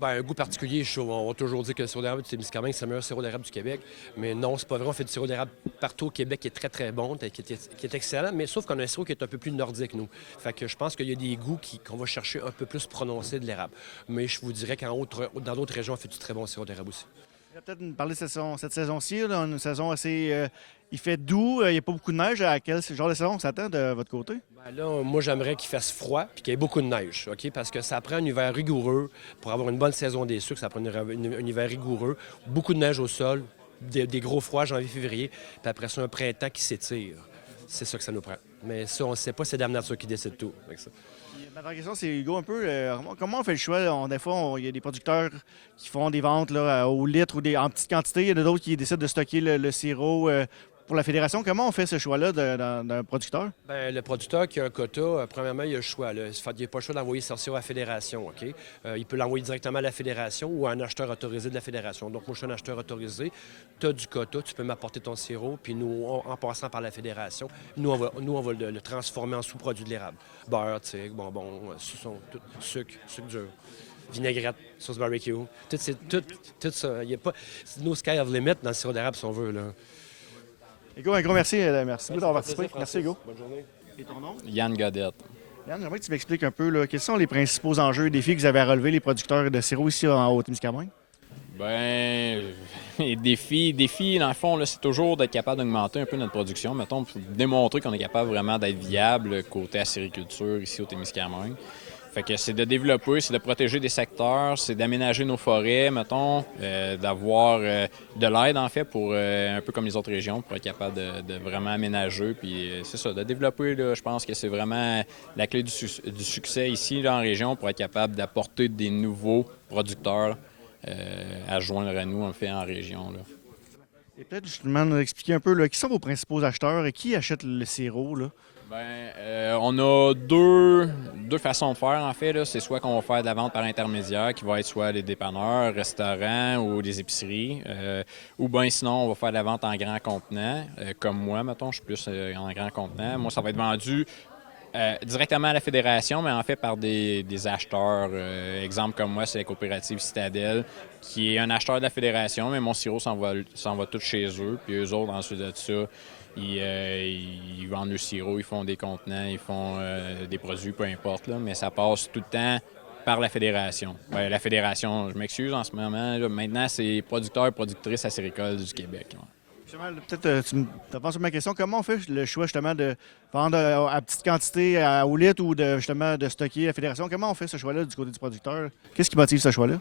Un goût particulier, on va toujours dire que le sirop d'érable du Témiscamingue, c'est le meilleur sirop d'érable du Québec. Mais non, c'est pas vrai. On fait du sirop d'érable partout au Québec qui est très, très bon, qui est excellent. Mais sauf qu'on a un sirop qui est un peu plus nordique, nous. Fait que je pense qu'il y a des goûts qu'on va chercher un peu plus prononcés de l'érable. Mais je vous dirais dans d'autres régions, on fait du très bon sirop d'érable aussi. On va peut-être nous parler de cette saison-ci, là, une saison assez... il fait doux, il n'y a pas beaucoup de neige. À quel genre de saison on s'attend de votre côté? Là, moi, j'aimerais qu'il fasse froid et qu'il y ait beaucoup de neige, OK? Parce que ça prend un hiver rigoureux. Pour avoir une bonne saison des sucres, ça prend un hiver rigoureux. Beaucoup de neige au sol, des gros froids janvier-février, puis après ça, un printemps qui s'étire. C'est ça que ça nous prend. Mais ça, on ne sait pas, c'est Dame Nature qui décide tout avec ça. Ma dernière question, c'est Hugo, un peu, comment on fait le choix? Des fois, il y a des producteurs qui font des ventes là, au litre ou en petite quantité. Il y en a d'autres qui décident de stocker le sirop pour la fédération. Comment on fait ce choix-là d'un producteur? Bien, le producteur qui a un quota, premièrement, il a le choix. Là. Il n'a pas le choix d'envoyer son sirop à la fédération. OK? Il peut l'envoyer directement à la fédération ou à un acheteur autorisé de la fédération. Donc, moi, je suis un acheteur autorisé. Tu as du quota, tu peux m'apporter ton sirop. Puis nous, en passant par la fédération, nous, on va le transformer en sous-produit de l'érable. Beurre, bonbon, sucre dur, vinaigrette, sauce barbecue. Tout ça. Il n'y a pas... No sky of limit dans le sirop d'érable, si on veut. Là. Hugo, un gros merci. Merci beaucoup d'avoir participé. Merci, Hugo. Bonne journée. Et ton nom? Yann Godette. Yann, j'aimerais que tu m'expliques un peu là, quels sont les principaux enjeux et défis que vous avez à relever, les producteurs de sirop ici en Haut-Témiscamingue? Ben, les défis, dans le fond, là, c'est toujours d'être capable d'augmenter un peu notre production, mettons, pour démontrer qu'on est capable vraiment d'être viable côté acériculture ici au Témiscamingue. Fait que c'est de développer, c'est de protéger des secteurs, c'est d'aménager nos forêts, mettons, d'avoir de l'aide, en fait, pour un peu comme les autres régions, pour être capable de vraiment aménager. Puis c'est ça, de développer, là, je pense que c'est vraiment la clé du succès ici, là, en région, pour être capable d'apporter des nouveaux producteurs à joindre à nous, en fait, en région, là. Et peut-être justement nous expliquer un peu là, qui sont vos principaux acheteurs et qui achète le sirop, là? On a deux façons de faire, en fait, là. C'est soit qu'on va faire de la vente par intermédiaire, qui va être soit les dépanneurs, restaurants ou des épiceries, ou bien sinon, on va faire de la vente en grand contenant, comme moi, mettons, je suis plus en grand contenant. Moi, ça va être vendu directement à la fédération, mais en fait par des acheteurs. Exemple comme moi, c'est la coopérative Citadelle, qui est un acheteur de la fédération, mais mon sirop s'en va tout chez eux. Puis eux autres, ensuite de ça, ils vendent le sirop, ils font des contenants, ils font des produits, peu importe, là, mais ça passe tout le temps par la fédération. La fédération, je m'excuse en ce moment, là, maintenant, c'est producteurs et productrices acéricoles du Québec, là. Justement, peut-être tu me réponds sur ma question. Comment on fait le choix justement de vendre à petite quantité au litre ou justement de stocker à la fédération? Comment on fait ce choix-là du côté du producteur? Qu'est-ce qui motive ce choix-là?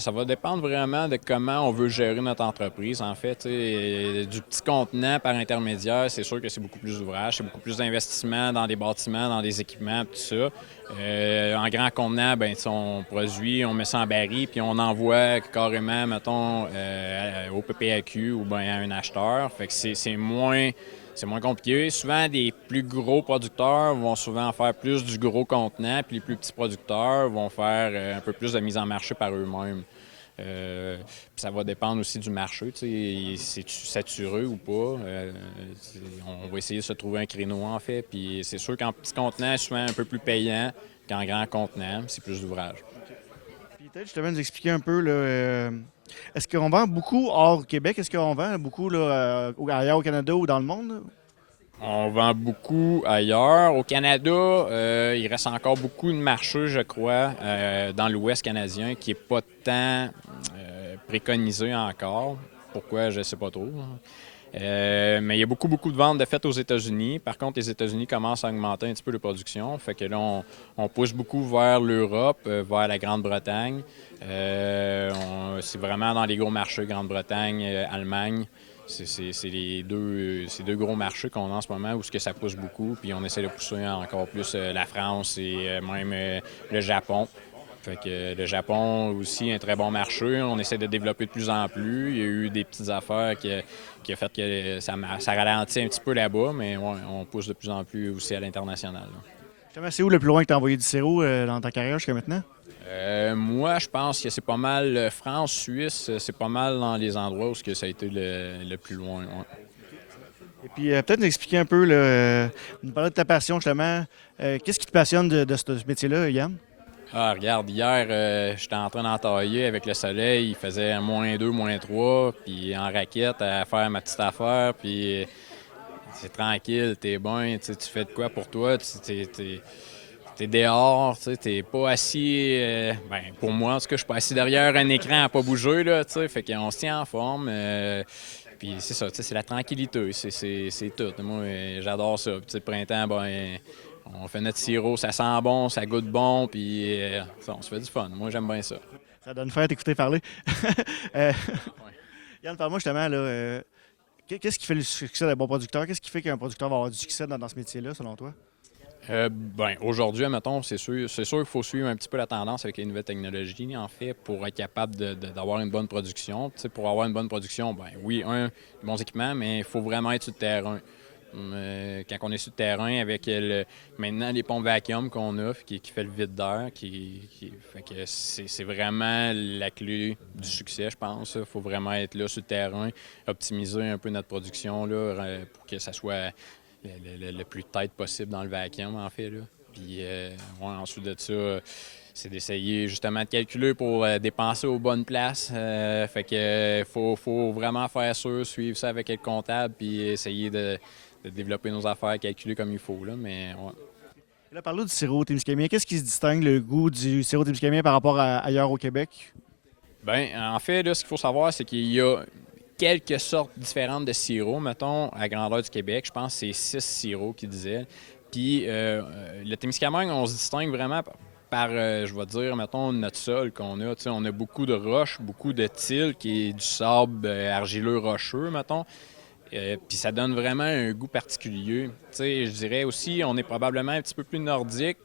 Ça va dépendre vraiment de comment on veut gérer notre entreprise. En fait, du petit contenant par intermédiaire, c'est sûr que c'est beaucoup plus d'ouvrage, c'est beaucoup plus d'investissement dans des bâtiments, dans des équipements, tout ça. En grand contenant, on produit, on met ça en baril, puis on envoie carrément, mettons, au PPAQ ou bien à un acheteur. Fait que c'est moins compliqué. Souvent, des plus gros producteurs vont souvent faire plus du gros contenant, puis les plus petits producteurs vont faire un peu plus de mise en marché par eux-mêmes. Puis ça va dépendre aussi du marché, c'est-tu saturé ou pas. On va essayer de se trouver un créneau, en fait. Puis c'est sûr qu'en petit contenant, c'est souvent un peu plus payant qu'en grand contenant, c'est plus d'ouvrage. Puis peut-être justement nous expliquer un peu, là, est-ce qu'on vend beaucoup hors Québec? Est-ce qu'on vend beaucoup là, ailleurs au Canada ou dans le monde, là? On vend beaucoup ailleurs. Au Canada, il reste encore beaucoup de marchés, je crois, dans l'Ouest canadien, qui n'est pas tant préconisé encore. Pourquoi, je ne sais pas trop. Mais il y a beaucoup de ventes de faites aux États-Unis. Par contre, les États-Unis commencent à augmenter un petit peu de production. Fait que là, on pousse beaucoup vers l'Europe, vers la Grande-Bretagne. C'est vraiment dans les gros marchés, Grande-Bretagne, Allemagne. C'est les deux gros marchés qu'on a en ce moment où ça pousse beaucoup. Puis on essaie de pousser encore plus la France et même le Japon. Fait que le Japon aussi un très bon marché. On essaie de développer de plus en plus. Il y a eu des petites affaires qui a fait que ça ralentit un petit peu là-bas, mais ouais, on pousse de plus en plus aussi à l'international, là. Justement, c'est où le plus loin que tu as envoyé du sirop dans ta carrière jusqu'à maintenant? Moi, je pense que c'est pas mal France, Suisse, c'est pas mal dans les endroits où ça a été le plus loin. Ouais. Et puis peut-être nous expliquer un peu, là, nous parler de ta passion justement. Qu'est-ce qui te passionne de ce métier-là, Yann? Ah, regarde, hier, j'étais en train d'entailler avec le soleil, il faisait -2, -3, puis en raquette à faire ma petite affaire, puis c'est tranquille, t'es bien, tu fais de quoi pour toi, t'es dehors, t'es pas assis, pour moi, en tout cas, je suis pas assis derrière un écran à pas bouger, là, fait qu'on se tient en forme. Puis c'est ça, c'est la tranquillité, c'est tout. Moi, j'adore ça. Puis, le printemps, on fait notre sirop, ça sent bon, ça goûte bon, puis on se fait du fun. Moi, j'aime bien ça. Ça donne faim à t'écouter parler. Yann, parle-moi justement, là, qu'est-ce qui fait le succès d'un bon producteur? Qu'est-ce qui fait qu'un producteur va avoir du succès dans ce métier-là, selon toi? Aujourd'hui, admettons, c'est sûr qu'il faut suivre un petit peu la tendance avec les nouvelles technologies, en fait, pour être capable d'avoir une bonne production. Pour avoir une bonne production, oui, des bons équipements, mais il faut vraiment être sur le terrain. Quand on est sur le terrain avec maintenant les pompes vacuum qu'on a qui fait le vide d'air, fait que c'est vraiment la clé du succès, je pense. Il faut vraiment être là sur le terrain, optimiser un peu notre production là, pour que ça soit le plus tête possible dans le vacuum, en fait, là. Puis ensuite de ça, c'est d'essayer justement de calculer pour dépenser aux bonnes places. Fait que faut vraiment faire ça, suivre ça avec le comptable, puis essayer de développer nos affaires, calculer comme il faut, là, mais ouais. Là, parle-nous du sirop témiscamien. Qu'est-ce qui se distingue le goût du sirop témiscamien par rapport à ailleurs au Québec? Bien, en fait, là, ce qu'il faut savoir, c'est qu'il y a quelques sortes différentes de sirop, mettons, à grandeur du Québec. Je pense que c'est 6 sirops qu'ils disaient. Puis, le Témiscamingue, on se distingue vraiment par, je vais dire, mettons, notre sol qu'on a. Tu sais, on a beaucoup de roches, beaucoup de til, qui est du sable argileux rocheux, mettons. Puis ça donne vraiment un goût particulier. Tu sais, je dirais aussi, on est probablement un petit peu plus nordique.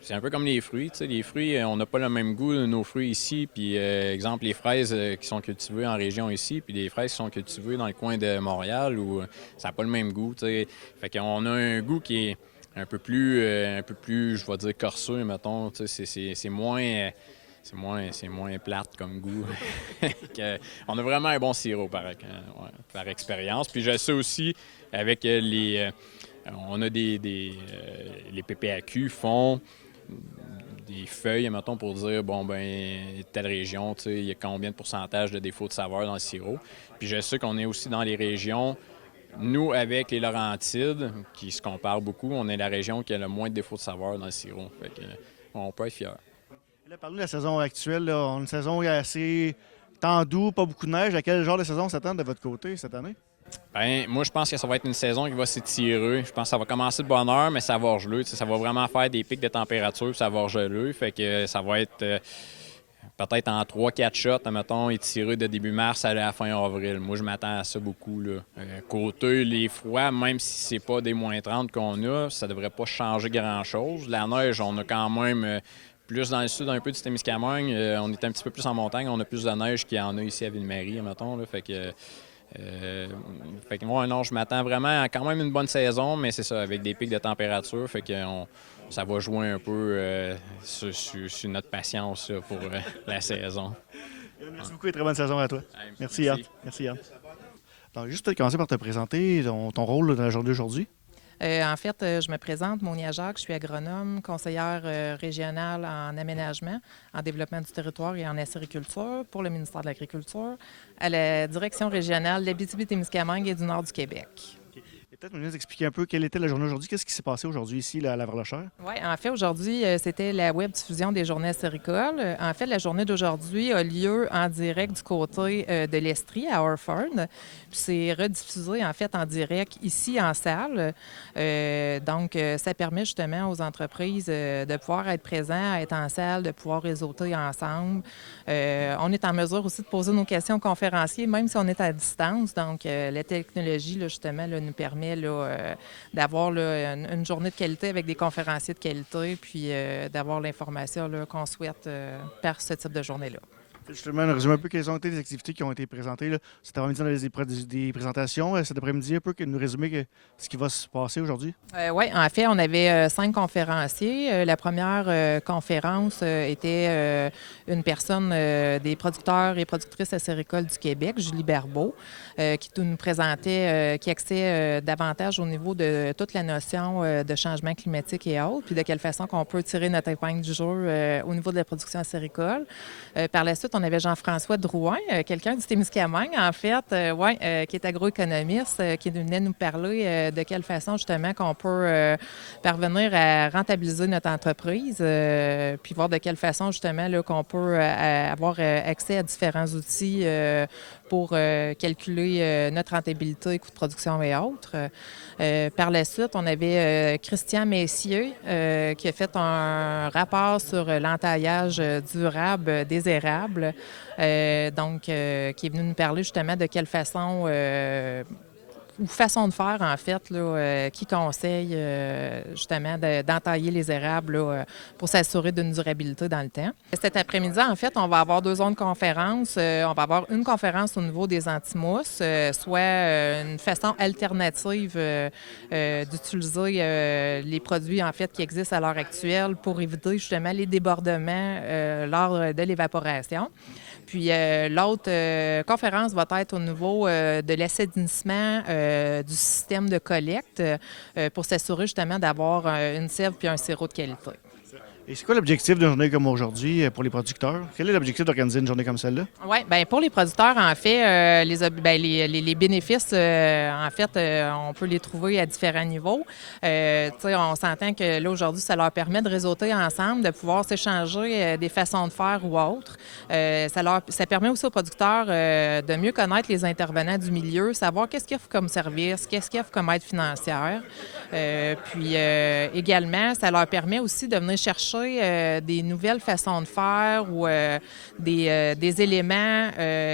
C'est un peu comme les fruits. Tu sais, les fruits, on n'a pas le même goût de nos fruits ici. Puis, exemple, les fraises qui sont cultivées en région ici, puis les fraises qui sont cultivées dans le coin de Montréal, où ça n'a pas le même goût. Tu sais. Fait qu'on a un goût qui est un peu plus, je vais dire, corseux, mettons. Tu sais, c'est moins... c'est moins plate comme goût. On a vraiment un bon sirop par expérience. Puis je sais aussi, avec les... on a les PPAQ font des feuilles, mettons, pour dire, bon, ben telle région, tu sais, il y a combien de pourcentage de défaut de saveur dans le sirop. Puis je sais qu'on est aussi dans les régions, nous, avec les Laurentides, qui se comparent beaucoup, on est la région qui a le moins de défaut de saveur dans le sirop. Fait que, on peut être fiers. Là, parlons de la saison actuelle. Là. On a une saison assez temps doux, pas beaucoup de neige. À quel genre de saison s'attend de votre côté cette année? Bien, moi, je pense que ça va être une saison qui va s'étirer. Je pense que ça va commencer de bonne heure, mais ça va geler. Ça va vraiment faire des pics de température, puis ça va geler. Fait que ça va être peut-être en 3-4 shots, mettons, étiré de début mars à la fin avril. Moi, je m'attends à ça beaucoup. Là. Côté les froids, même si c'est pas des moins 30 qu'on a, ça devrait pas changer grand-chose. La neige, on a quand même... plus dans le sud, un peu du Témiscamingue, on est un petit peu plus en montagne. On a plus de neige qu'il y en a ici à Ville-Marie, mettons. Là, fait que moi, non, je m'attends vraiment à quand même une bonne saison, mais c'est ça, avec des pics de température. Fait que ça va jouer un peu sur notre patience là, pour la saison. Merci beaucoup et très bonne saison à toi. Merci Yann. Merci Yann. Donc, juste peut-être commencer par te présenter ton rôle là, dans la journée d'aujourd'hui. En fait, je me présente, Monia Jacques, je suis agronome, conseillère régionale en aménagement, en développement du territoire et en acériculture pour le ministère de l'Agriculture à la direction régionale d'Abitibi-Témiscamingue et du nord du Québec. Et peut-être nous expliquer un peu quelle était la journée aujourd'hui. Qu'est-ce qui s'est passé aujourd'hui ici là, à la Varlochère? Oui, en fait, aujourd'hui, c'était la web diffusion des journées acéricoles. En fait, la journée d'aujourd'hui a lieu en direct du côté de l'Estrie, à Orford. Puis c'est rediffusé, en fait, en direct ici en salle. Donc, ça permet justement aux entreprises de pouvoir être présents, être en salle, de pouvoir réseauter ensemble. On est en mesure aussi de poser nos questions aux conférenciers, même si on est à distance. Donc, la technologie, là, justement, là, nous permet d'avoir une journée de qualité avec des conférenciers de qualité, puis d'avoir l'information là, qu'on souhaite par ce type de journée-là. Justement, résumer un peu quelles ont été les activités qui ont été présentées. Là. Cet après-midi, on a des présentations. Cet après-midi, un peu, nous résumer ce qui va se passer aujourd'hui. Oui, en fait, on avait 5 conférenciers. La première conférence était une personne des producteurs et productrices acéricoles du Québec, Julie Berbeau, qui nous présentait, qui axait davantage au niveau de toute la notion de changement climatique et autres, puis de quelle façon qu'on peut tirer notre épingle du jeu au niveau de la production acéricole. Par la suite, on avait Jean-François Drouin, quelqu'un du Témiscamingue, en fait, qui est agroéconomiste, qui venait nous parler de quelle façon, justement, qu'on peut parvenir à rentabiliser notre entreprise, puis voir de quelle façon, justement, là, qu'on peut avoir accès à différents outils pour calculer notre rentabilité, coût de production et autres. Par la suite, on avait Christian Messier qui a fait un rapport sur l'entaillage durable des érables, donc qui est venu nous parler justement de quelle façon ou façon de faire, en fait, là, qui conseille justement d'entailler les érables là, pour s'assurer d'une durabilité dans le temps. Cet après-midi, en fait, on va avoir 2 zones de conférence. On va avoir une conférence au niveau des antimousses, soit une façon alternative d'utiliser les produits, en fait, qui existent à l'heure actuelle pour éviter justement les débordements lors de l'évaporation. Puis l'autre conférence va être au niveau de l'assainissement du système de collecte pour s'assurer justement d'avoir une sève puis un sirop de qualité. Et c'est quoi l'objectif d'une journée comme aujourd'hui pour les producteurs? Quel est l'objectif d'organiser une journée comme celle-là? Oui, bien pour les producteurs, en fait, les bénéfices, en fait, on peut les trouver à différents niveaux. Tu sais, on s'entend que là, aujourd'hui, ça leur permet de réseauter ensemble, de pouvoir s'échanger des façons de faire ou autres. Ça permet aussi aux producteurs de mieux connaître les intervenants du milieu, savoir qu'est-ce qu'ils offrent comme service, qu'est-ce qu'ils offrent comme aide financière. Puis également, ça leur permet aussi de venir chercher des nouvelles façons de faire ou des éléments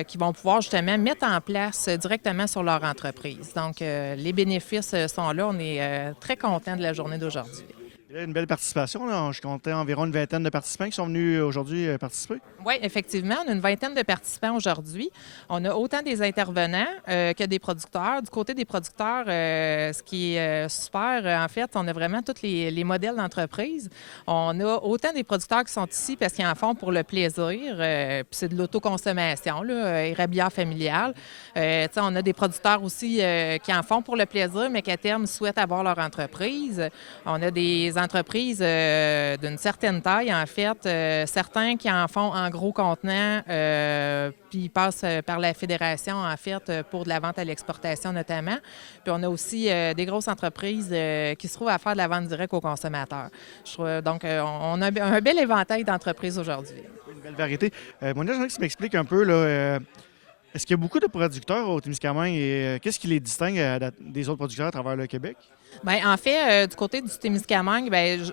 qu'ils vont pouvoir justement mettre en place directement sur leur entreprise. Donc, les bénéfices sont là. On est très contents de la journée d'aujourd'hui. Il y a une belle participation. Là. Je comptais environ une vingtaine de participants qui sont venus aujourd'hui participer. Oui, effectivement, on a une vingtaine de participants aujourd'hui. On a autant des intervenants que des producteurs. Du côté des producteurs, ce qui est super, en fait, on a vraiment tous les modèles d'entreprise. On a autant des producteurs qui sont ici parce qu'ils en font pour le plaisir, puis c'est de l'autoconsommation, érablière familiale. On a des producteurs aussi qui en font pour le plaisir, mais qui à terme souhaitent avoir leur entreprise. On a des entreprises d'une certaine taille, en fait, certains qui en font en gros contenant, puis ils passent par la fédération, en fait, pour de la vente à l'exportation notamment. Puis on a aussi des grosses entreprises qui se trouvent à faire de la vente directe aux consommateurs. Donc, on a un bel éventail d'entreprises aujourd'hui. Une belle variété. Monia, j'aimerais que tu m'expliques un peu, là, est-ce qu'il y a beaucoup de producteurs au Témiscamingue et qu'est-ce qui les distingue des autres producteurs à travers le Québec? Bien, en fait, du côté du Témiscamingue,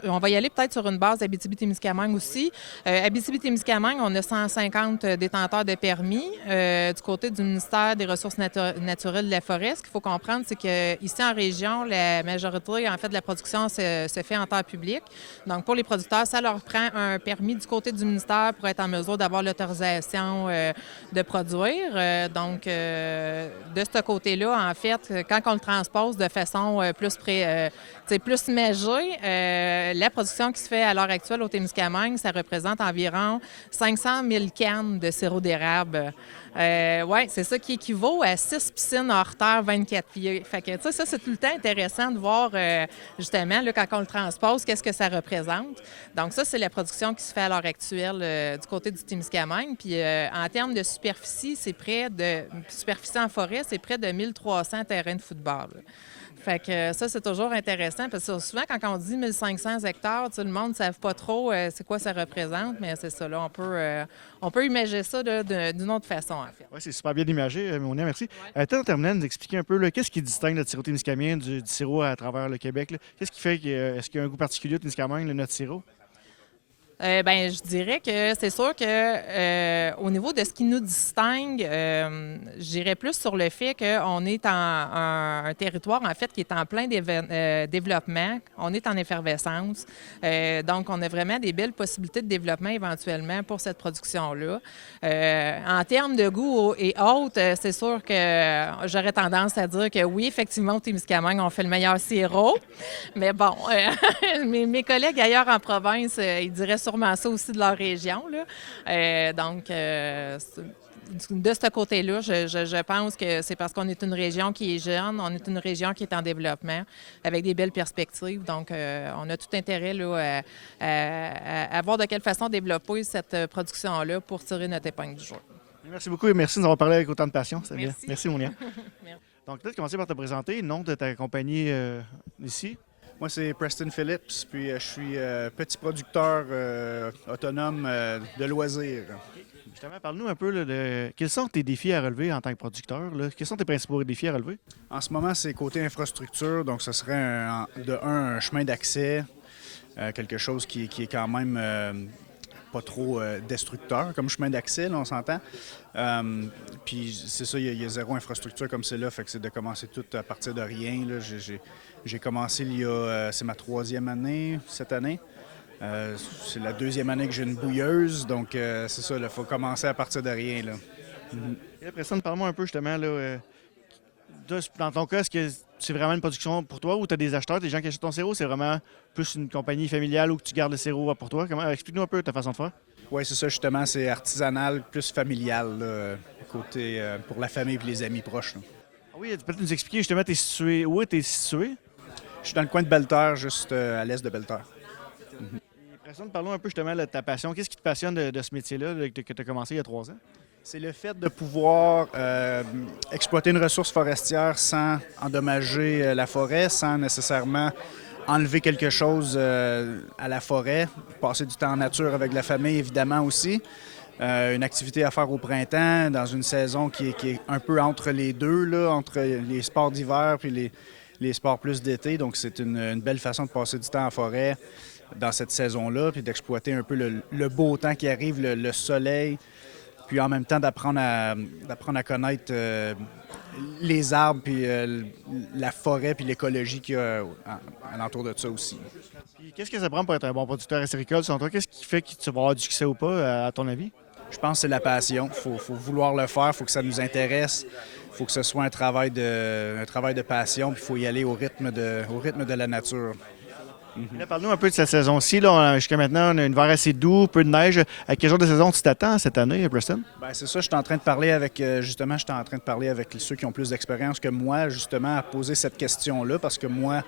on va y aller peut-être sur une base Abitibi-Témiscamingue aussi. Abitibi-Témiscamingue, on a 150 détenteurs de permis. Du côté du ministère des Ressources naturelles de la forêt, ce qu'il faut comprendre, c'est qu'ici en région, la majorité, en fait, de la production se fait en terre publique. Donc, pour les producteurs, ça leur prend un permis du côté du ministère pour être en mesure d'avoir l'autorisation de produire. Donc, de ce côté-là, en fait, quand on le transpose de façon plus imagée, la production qui se fait à l'heure actuelle au Témiscamingue, ça représente environ 500 000 cannes de sirop d'érable. Oui, c'est ça qui équivaut à 6 piscines hors terre, 24 pieds. Fait que, ça, c'est tout le temps intéressant de voir, justement, là, quand on le transpose, qu'est-ce que ça représente. Donc, ça, c'est la production qui se fait à l'heure actuelle du côté du Témiscamingue. Puis, en termes de superficie, superficie en forêt, c'est près de 1300 terrains de football. Fait que ça, c'est toujours intéressant parce que souvent, quand on dit 1500 hectares, le monde ne savent pas trop c'est quoi ça représente, mais c'est ça. Là, on peut imaginer ça d'une autre façon, en fait. Oui, c'est super bien imagé, Monia, merci. Peut-être en terminant, nous expliquer un peu là, qu'est-ce qui distingue notre sirop témiscamien du sirop à travers le Québec? Là? Qu'est-ce qui fait est-ce qu'il y a un goût particulier au Témiscamingue, notre sirop? Je dirais que c'est sûr que au niveau de ce qui nous distingue, j'irais plus sur le fait qu'on est un territoire, en fait, qui est en plein développement. On est en effervescence. Donc, on a vraiment des belles possibilités de développement éventuellement pour cette production-là. En termes de goût et autres, c'est sûr que j'aurais tendance à dire que oui, effectivement, au Témiscamingue, on fait le meilleur sirop. Mais bon, mes collègues ailleurs en province, ils diraient sûrement ça aussi de leur région. Là. Donc, de ce côté-là, je pense que c'est parce qu'on est une région qui est jeune, on est une région qui est en développement, avec des belles perspectives. Donc, on a tout intérêt là, à voir de quelle façon développer cette production-là pour tirer notre épingle du jeu. Merci beaucoup et merci de nous avoir parlé avec autant de passion. C'est bien. Merci. Merci, Monia. Donc, peut-être commencer par te présenter, le nom de ta compagnie ici. Moi, c'est Preston Phillips, puis je suis petit producteur autonome de loisirs. Justement, parle-nous un peu là, de quels sont tes défis à relever en tant que producteur. Là? Quels sont tes principaux défis à relever? En ce moment, c'est côté infrastructure, donc ce serait un chemin d'accès, quelque chose qui est quand même pas trop destructeur comme chemin d'accès, là, on s'entend. Puis c'est ça, il y a zéro infrastructure comme c'est là, fait que c'est de commencer tout à partir de rien. Là. J'ai commencé c'est ma 3e année cette année. C'est la 2e année que j'ai une bouilleuse, donc c'est ça, il faut commencer à partir de rien. Là. Et après ça, parle-moi un peu justement, là, dans ton cas, est-ce que c'est vraiment une production pour toi ou tu as des acheteurs, des gens qui achètent ton sirop? C'est vraiment plus une compagnie familiale où tu gardes le sirop pour toi? Explique-nous un peu ta façon de faire. Oui, c'est ça, justement, c'est artisanal, plus familial, là, côté pour la famille et les amis proches. Là. Ah oui, tu peux nous expliquer justement, où tu es situé? Je suis dans le coin de Belle-Terre, juste à l'est de Belle-Terre. Preston, parlons un peu justement de ta passion. Qu'est-ce qui te passionne de ce métier-là que tu as commencé il y a 3 ans? C'est le fait de pouvoir exploiter une ressource forestière sans endommager la forêt, sans nécessairement enlever quelque chose à la forêt, passer du temps en nature avec la famille évidemment aussi. Une activité à faire au printemps, dans une saison qui est un peu entre les deux, là, entre les sports d'hiver puis les sports plus d'été. Donc c'est une belle façon de passer du temps en forêt dans cette saison-là, puis d'exploiter un peu le beau temps qui arrive, le soleil, puis en même temps d'apprendre à connaître les arbres, puis la forêt, puis l'écologie qu'il y a alentour de ça aussi. Puis qu'est-ce que ça prend pour être un bon producteur acéricole selon toi? Qu'est-ce qui fait que tu vas avoir du succès ou pas, à ton avis? Je pense que c'est la passion. Il faut vouloir le faire, il faut que ça nous intéresse, il faut que ce soit un travail de passion, puis il faut y aller au rythme de la nature. Là, parle-nous un peu de cette saison-ci. Jusqu'à maintenant, on a un hiver assez doux, peu de neige. À quel genre de saison tu t'attends cette année, Preston? Bien, c'est ça, je suis en train de parler avec, ceux qui ont plus d'expérience que moi, justement, à poser cette question-là, parce que moi,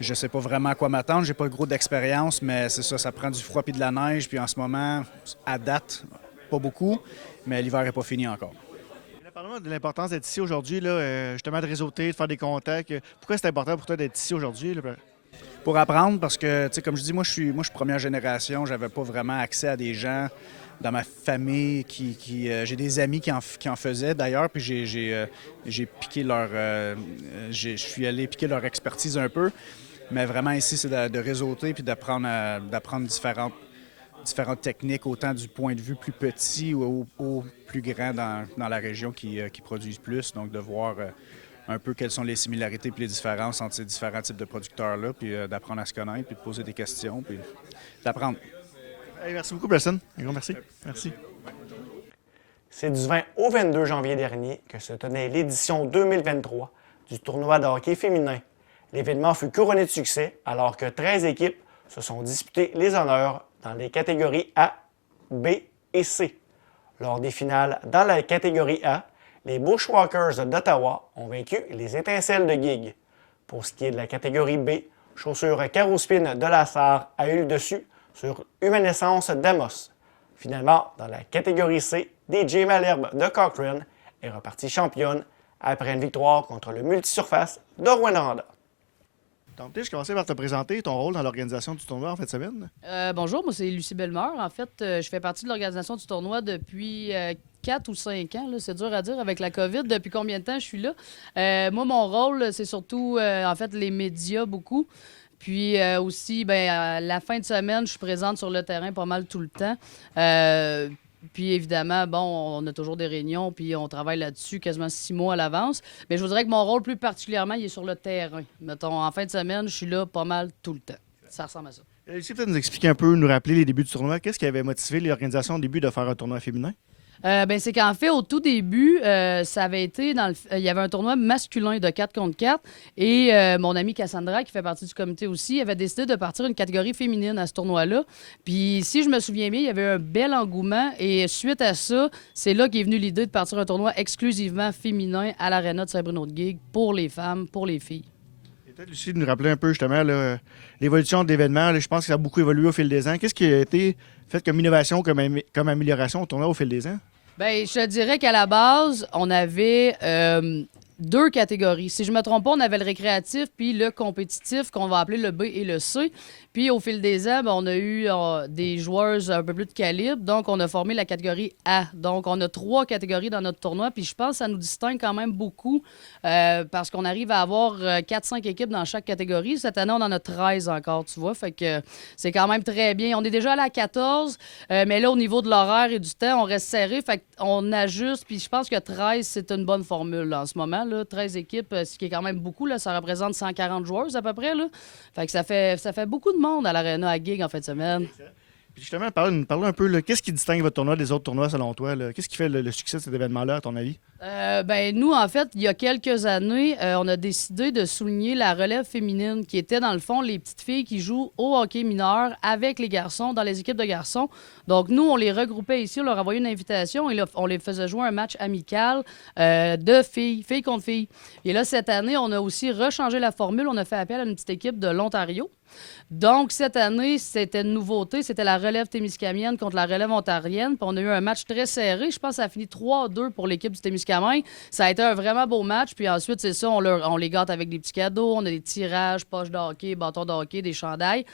je ne sais pas vraiment à quoi m'attendre. J'ai pas gros d'expérience, mais c'est ça prend du froid et de la neige. Puis en ce moment, à date, pas beaucoup, mais l'hiver n'est pas fini encore. Là, parle-moi de l'importance d'être ici aujourd'hui, justement de réseauter, de faire des contacts. Pourquoi c'est important pour toi d'être ici aujourd'hui? Pour apprendre, parce que, tu sais, comme je dis, moi, je suis première génération. J'avais pas vraiment accès à des gens dans ma famille j'ai des amis qui en faisaient, d'ailleurs, puis j'ai piqué je suis allé piquer leur expertise un peu. Mais vraiment, ici, c'est de réseauter puis d'apprendre différentes techniques, autant du point de vue plus petit ou au plus grand dans la région qui produisent plus. Donc, de voir un peu quelles sont les similarités et les différences entre ces différents types de producteurs-là, puis d'apprendre à se connaître, puis de poser des questions, puis d'apprendre. Hey, merci beaucoup, Preston. Un grand merci. Merci. C'est du 20 au 22 janvier dernier que se tenait l'édition 2023 du tournoi de hockey féminin. L'événement fut couronné de succès alors que 13 équipes se sont disputées les honneurs dans les catégories A, B et C. Lors des finales dans la catégorie A, les Bushwhackers d'Ottawa ont vaincu les Étincelles de Gig. Pour ce qui est de la catégorie B, Chaussures Carospin de la Sarre a eu le dessus sur Humanescence d'Amos. Finalement, dans la catégorie C, DJ Malherbe de Cochrane est repartie championne après une victoire contre le multisurface de Rwanda. Donc, je commençais par te présenter ton rôle dans l'organisation du tournoi en fin de semaine. Bonjour, moi c'est Lucie Bellemeur. En fait, je fais partie de l'organisation du tournoi depuis 4 ou 5 ans. Là. C'est dur à dire avec la COVID. Depuis combien de temps je suis là? Moi, mon rôle, c'est surtout, en fait, les médias beaucoup. Puis aussi, à la fin de semaine, je suis présente sur le terrain pas mal tout le temps. Puis évidemment, bon, on a toujours des réunions, puis on travaille là-dessus quasiment 6 mois à l'avance. Mais je vous dirais que mon rôle plus particulièrement, il est sur le terrain. Mettons, en fin de semaine, je suis là pas mal tout le temps. Ça ressemble à ça. Lucie, peut-être nous expliquer un peu, nous rappeler les débuts du tournoi. Qu'est-ce qui avait motivé l'organisation au début de faire un tournoi féminin? C'est qu'en fait, au tout début, ça avait été il y avait un tournoi masculin de 4 contre 4 et mon amie Cassandra, qui fait partie du comité aussi, avait décidé de partir une catégorie féminine à ce tournoi-là. Puis, si je me souviens bien, il y avait un bel engouement et suite à ça, c'est là qu'est venue l'idée de partir un tournoi exclusivement féminin à l'Arena de Saint-Bruno-de-Guigue pour les femmes, pour les filles. Et peut-être, Lucie, de nous rappeler un peu justement l'évolution de l'événement. Je pense que ça a beaucoup évolué au fil des ans. Qu'est-ce qui a été fait comme innovation, comme amélioration au tournoi au fil des ans? Bien, je te dirais qu'à la base, on avait 2 catégories. Si je ne me trompe pas, on avait le récréatif puis le compétitif qu'on va appeler le B et le C. Puis au fil des ans, on a eu des joueuses un peu plus de calibre. Donc, on a formé la catégorie A. Donc, on a 3 catégories dans notre tournoi. Puis je pense que ça nous distingue quand même beaucoup parce qu'on arrive à avoir 4-5 équipes dans chaque catégorie. Cette année, on en a 13 encore, tu vois. Fait que c'est quand même très bien. On est déjà allé à 14, mais là, au niveau de l'horaire et du temps, on reste serré. Fait qu'on ajuste. Puis je pense que 13, c'est une bonne formule là, en ce moment. Là. 13 équipes, ce qui est quand même beaucoup. Là, ça représente 140 joueurs à peu près. Là. Fait que ça fait beaucoup de monde à l'Arena à Gig en fin de semaine. Puis justement, parle un peu, qu'est-ce qui distingue votre tournoi des autres tournois selon toi? Qu'est-ce qui fait le succès de cet événement-là, à ton avis? Nous, en fait, il y a quelques années, on a décidé de souligner la relève féminine qui était, dans le fond, les petites filles qui jouent au hockey mineur avec les garçons, dans les équipes de garçons. Donc, nous, on les regroupait ici, on leur envoyait une invitation et là, on les faisait jouer un match amical de filles contre filles. Et là, cette année, on a aussi rechangé la formule. On a fait appel à une petite équipe de l'Ontario Donc, cette année, c'était une nouveauté. C'était la relève témiscamienne contre la relève ontarienne. Puis on a eu un match très serré. Je pense que ça a fini 3-2 pour l'équipe du Témiscamingue. Ça a été un vraiment beau match. Puis ensuite, c'est ça, on les gâte avec des petits cadeaux. On a des tirages, poches de hockey, bâtons de hockey, des chandails.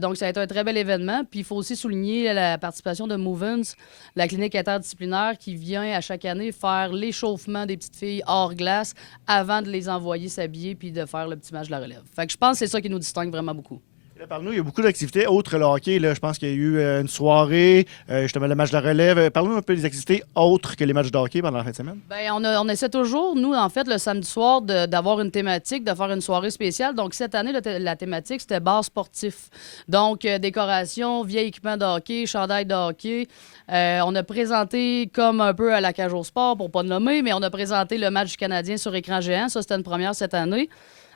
Donc, ça a été un très bel événement. Puis il faut aussi souligner la participation de Movens, la clinique interdisciplinaire qui vient à chaque année faire l'échauffement des petites filles hors glace avant de les envoyer s'habiller puis de faire le petit match de la relève. Fait que je pense que c'est ça qui nous distingue vraiment beaucoup. Là, parle-nous, il y a beaucoup d'activités autres le hockey. Là. Je pense qu'il y a eu une soirée, justement le match de la relève. Parle-nous un peu des activités autres que les matchs de hockey pendant la fin de semaine. Bien, on essaie toujours, nous, en fait, le samedi soir, d'avoir une thématique, de faire une soirée spéciale. Donc, cette année, la thématique, c'était bar sportif. Donc, décoration, vieil équipement de hockey, chandail de hockey. On a présenté, comme un peu à la cage au sport, pour pas nommer, mais on a présenté le match du Canadien sur écran géant. Ça, c'était une première cette année.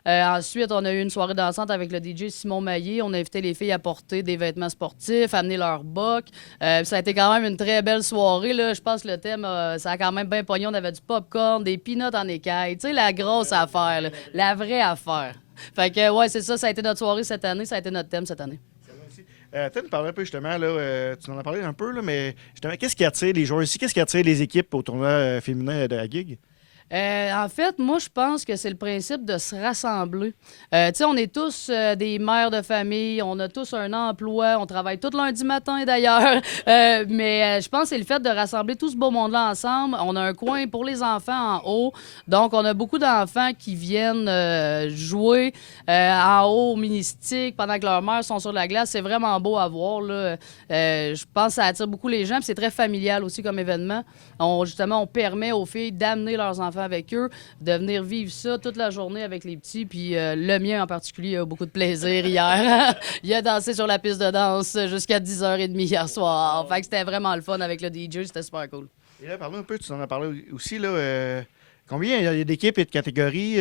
Ensuite, on a eu une soirée dansante avec le DJ Simon Maillé. On a invité les filles à porter des vêtements sportifs, à amener leur boc. Ça a été quand même une très belle soirée. Là. Je pense que le thème, ça a quand même bien pogné. On avait du popcorn, des peanuts en écaille. Tu sais, la grosse affaire, là. La vraie affaire. Fait que, ouais, c'est ça. Ça a été notre soirée cette année. Ça a été notre thème cette année. Peut-être nous parler un peu justement, là, tu en as parlé un peu, là, mais justement, qu'est-ce qui attire les joueurs ici? Qu'est-ce qui attire les équipes au tournoi féminin de la Gig? En fait, moi, je pense que c'est le principe de se rassembler. Tu sais, on est tous des mères de famille, on a tous un emploi, on travaille tout lundi matin d'ailleurs. Mais je pense que c'est le fait de rassembler tout ce beau monde-là ensemble. On a un coin pour les enfants en haut. Donc, on a beaucoup d'enfants qui viennent jouer en haut au mini-stick pendant que leurs mères sont sur la glace. C'est vraiment beau à voir, là. Je pense que ça attire beaucoup les gens. Puis c'est très familial aussi comme événement. Justement, on permet aux filles d'amener leurs enfants avec eux, de venir vivre ça toute la journée avec les petits. Puis le mien en particulier a eu beaucoup de plaisir hier. Il a dansé sur la piste de danse jusqu'à 10h30 hier soir. Fait que c'était vraiment le fun avec le DJ, c'était super cool. Et là, parle-nous un peu, tu en as parlé aussi, là. Combien il y a d'équipes et de catégories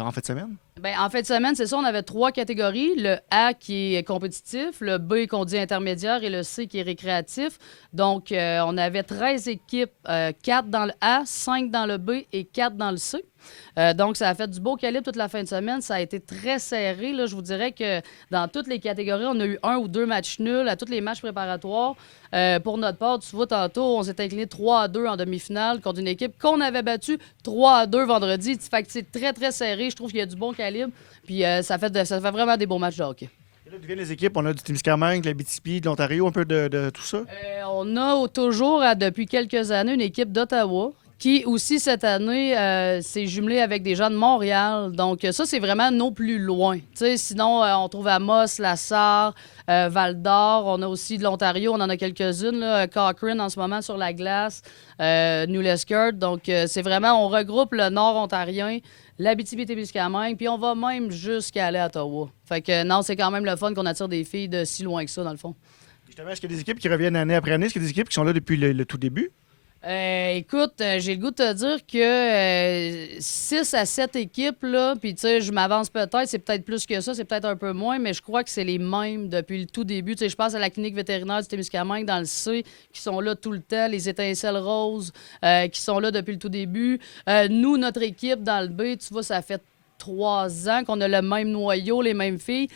en fin de semaine? Bien, en fin de semaine, c'est ça, on avait 3 catégories. Le A qui est compétitif, le B qu'on dit intermédiaire et le C qui est récréatif. Donc, on avait 13 équipes, 4 dans le A, 5 dans le B et 4 dans le C. Donc, ça a fait du beau calibre toute la fin de semaine. Ça a été très serré. Là. Je vous dirais que dans toutes les catégories, on a eu 1 ou 2 matchs nuls à tous les matchs préparatoires. Pour notre part, tu vois, tantôt, on s'est incliné 3-2 en demi-finale contre une équipe qu'on avait battue 3-2 vendredi. Fait que c'est très, très serré. Je trouve qu'il y a du bon calibre. Puis ça fait vraiment des beaux matchs de hockey. Et là, d'où viennent les équipes? On a du Témiscamingue, de l'Abitibi, de l'Ontario, un peu de tout ça? On a toujours, depuis quelques années, une équipe d'Ottawa qui aussi, cette année, s'est jumelée avec des gens de Montréal. Donc, ça, c'est vraiment nos plus loin. T'sais, sinon, on trouve Amos, Lassar, Val-d'Or. On a aussi de l'Ontario. On en a quelques-unes. Là. Cochrane, en ce moment, sur la glace. New Lescurt. Donc, c'est vraiment... On regroupe le nord ontarien, l'Abitibi-Témiscamingue, puis on va même jusqu'à aller à Ottawa. Fait que, non, c'est quand même le fun qu'on attire des filles de si loin que ça, dans le fond. Justement, est-ce qu'il y a des équipes qui reviennent année après année? Est-ce qu'il y a des équipes qui sont là depuis le tout début? Écoute, j'ai le goût de te dire que 6 à 7 équipes, là, puis tu sais, je m'avance peut-être, c'est peut-être plus que ça, c'est peut-être un peu moins, mais je crois que c'est les mêmes depuis le tout début. Tu sais, je pense à la clinique vétérinaire du Témiscamingue dans le C, qui sont là tout le temps, les étincelles roses, qui sont là depuis le tout début. Nous, notre équipe dans le B, tu vois, ça fait 3 ans qu'on a le même noyau, les mêmes filles.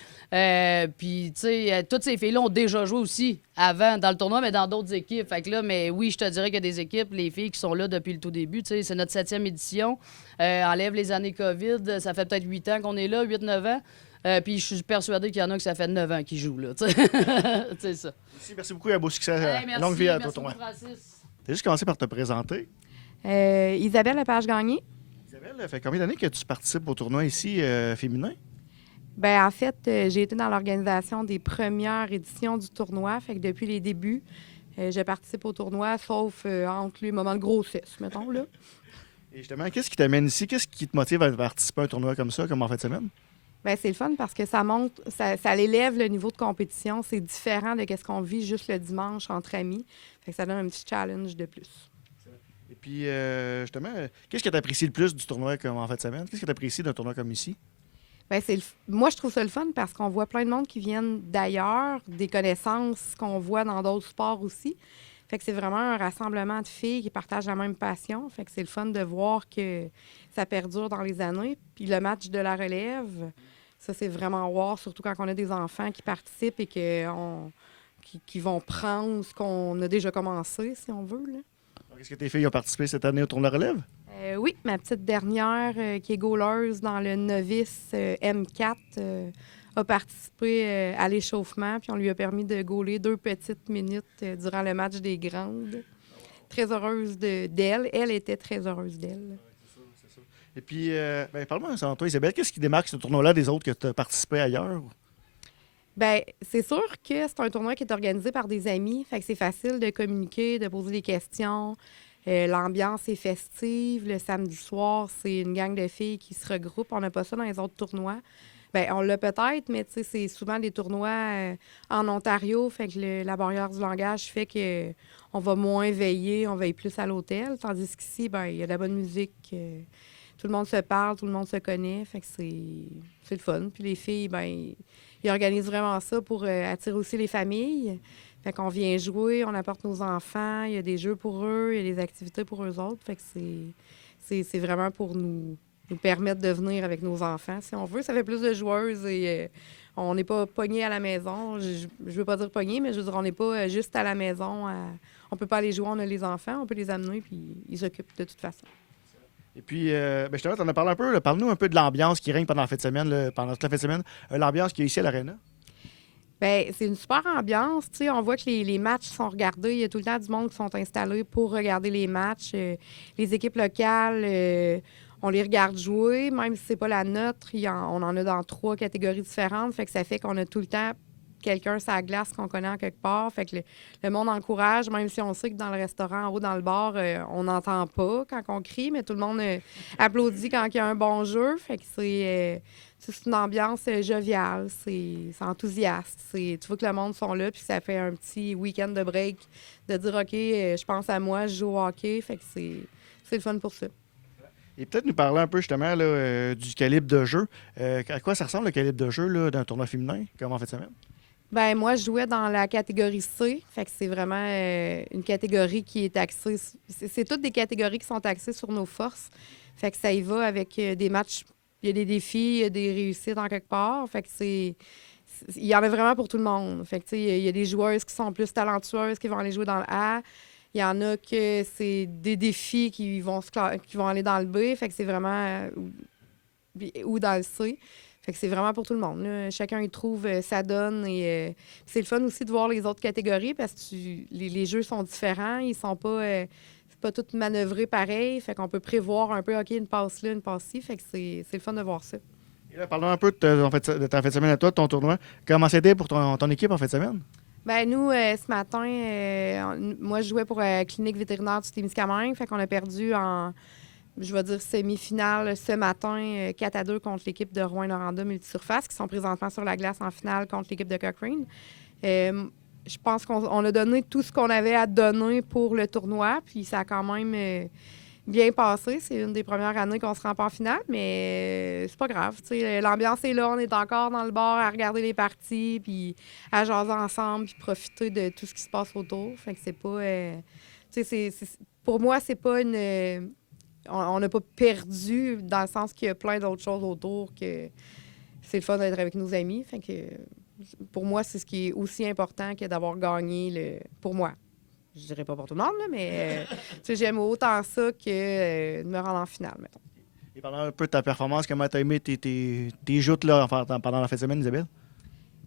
Puis, tu sais, toutes ces filles-là ont déjà joué aussi avant dans le tournoi, mais dans d'autres équipes. Fait que là, mais oui, je te dirais qu'il y a des équipes, les filles qui sont là depuis le tout début. Tu sais, c'est notre 7e édition. Enlève les années COVID, ça fait peut-être 8 ans qu'on est là, 8-9 ans. Puis je suis persuadé qu'il y en a que ça fait 9 ans qu'ils jouent, là. C'est ça. Merci beaucoup et un beau succès. Merci, longue vie à merci toi, beaucoup, Francis. Tu as juste commencé par te présenter. Isabelle Lepage-Gagné. Isabelle, ça fait combien d'années que tu participes au tournoi ici féminin? Ben en fait, j'ai été dans l'organisation des premières éditions du tournoi. Fait que depuis les débuts, je participe au tournoi, sauf entre les moments de grossesse, mettons, là. Et justement, qu'est-ce qui t'amène ici? Qu'est-ce qui te motive à participer à un tournoi comme ça, comme en fin de semaine? Bien, c'est le fun parce que ça monte, ça élève le niveau de compétition. C'est différent de ce qu'on vit juste le dimanche entre amis. Fait que ça donne un petit challenge de plus. Et puis, justement, qu'est-ce que tu apprécies le plus du tournoi comme en fin de semaine? Qu'est-ce que tu apprécies d'un tournoi comme ici? Bien, moi, je trouve ça le fun parce qu'on voit plein de monde qui viennent d'ailleurs, des connaissances qu'on voit dans d'autres sports aussi. Fait que c'est vraiment un rassemblement de filles qui partagent la même passion. Fait que c'est le fun de voir que ça perdure dans les années. Puis le match de la relève, Ça, c'est vraiment wow, surtout quand on a des enfants qui participent et qui vont prendre ce qu'on a déjà commencé, si on veut, là. Est-ce que tes filles ont participé cette année au tournoi de relève? Oui, ma petite dernière, qui est goaleuse dans le novice M4, a participé à l'échauffement, puis on lui a permis de gauler 2 petites minutes durant le match des grandes. Très heureuse d'elle. Elle était très heureuse d'elle. Et puis, parle-moi, selon toi, Isabelle, qu'est-ce qui démarque ce tournoi-là des autres que tu as participé ailleurs? Bien, c'est sûr que c'est un tournoi qui est organisé par des amis, fait que c'est facile de communiquer, de poser des questions. L'ambiance est festive. Le samedi soir, c'est une gang de filles qui se regroupent. On n'a pas ça dans les autres tournois. Bien, on l'a peut-être, mais tu sais, c'est souvent des tournois en Ontario, fait que la barrière du langage fait que on va moins veiller, on veille plus à l'hôtel, tandis qu'ici, ben il y a de la bonne musique, tout le monde se parle, tout le monde se connaît, fait que c'est le fun. Puis les filles, ben ils organisent vraiment ça pour attirer aussi les familles. Fait qu'on vient jouer, on apporte nos enfants, il y a des jeux pour eux, il y a des activités pour eux autres, fait que c'est vraiment pour nous permettre de venir avec nos enfants, si on veut. Ça fait plus de joueuses et on n'est pas pognés à la maison. Je veux pas dire pognés, mais je veux dire, on n'est pas juste à la maison. On peut pas aller jouer, on a les enfants, on peut les amener, puis ils s'occupent de toute façon. Et puis, justement, tu en as parlé un peu. Là. Parle-nous un peu de l'ambiance qui règne pendant la fin de semaine, pendant toute la fin de semaine. L'ambiance qu'il y a ici à l'Arena. Bien, c'est une super ambiance. Tu sais, on voit que les matchs sont regardés. Il y a tout le temps du monde qui sont installés pour regarder les matchs. Les équipes locales, on les regarde jouer, même si c'est pas la nôtre. On en a dans 3 catégories différentes. Fait que ça fait qu'on a tout le temps quelqu'un sur la glace qu'on connaît en quelque part. Fait que le monde encourage, même si on sait que dans le restaurant, en haut, dans le bar, on n'entend pas quand on crie, mais tout le monde applaudit quand il y a un bon jeu. Fait que c'est une ambiance joviale, c'est enthousiaste. Tu vois que le monde sont là, puis ça fait un petit week-end de break, de dire « OK, je pense à moi, je joue au hockey ». Fait que c'est le fun pour ça. Et peut-être nous parler un peu justement là, du calibre de jeu. À quoi ça ressemble le calibre de jeu là, d'un tournoi féminin, comme en fin de semaine? Ben moi, je jouais dans la catégorie C. Fait que c'est vraiment une catégorie qui est axée... C'est toutes des catégories qui sont axées sur nos forces. Fait que ça y va avec des matchs... Il y a des défis, il y a des réussites en quelque part. Fait que il y en a vraiment pour tout le monde. Fait que, tu sais, il y a des joueuses qui sont plus talentueuses qui vont aller jouer dans le A. Il y en a que c'est des défis qui vont aller dans le B. Fait que c'est vraiment... ou dans le C. Fait que c'est vraiment pour tout le monde. Là. Chacun y trouve sa donne. Et c'est le fun aussi de voir les autres catégories parce que les jeux sont différents. Ils sont pas... c'est pas tout manœuvré pareil. Fait qu'on peut prévoir un peu, OK, une passe là, une passe ci. Fait que c'est le fun de voir ça. Et là, parlons un peu de ta fin de semaine à toi, de ton tournoi. Comment c'était pour ton équipe en fin de semaine? Bien, nous, ce matin, moi, je jouais pour Clinique vétérinaire du Témiscamingue. Fait qu'on a perdu en, je vais dire, semi-finale ce matin, 4-2 contre l'équipe de Rouyn-Noranda Multisurface, qui sont présentement sur la glace en finale contre l'équipe de Cochrane. Je pense qu'on a donné tout ce qu'on avait à donner pour le tournoi, puis ça a quand même bien passé. C'est une des premières années qu'on se rend pas en finale, mais c'est pas grave. L'ambiance est là, on est encore dans le bar à regarder les parties, puis à jaser ensemble, puis profiter de tout ce qui se passe autour. Fait que c'est pas... pour moi, c'est pas une... on n'a pas perdu dans le sens qu'il y a plein d'autres choses autour que c'est le fun d'être avec nos amis. Fait que pour moi, c'est ce qui est aussi important que d'avoir gagné pour moi. Je dirais pas pour tout le monde, là, mais j'aime autant ça que de me rendre en finale, mettons. Et parlant un peu de ta performance, comment tu as aimé tes joutes là, pendant la fin de semaine, Isabelle?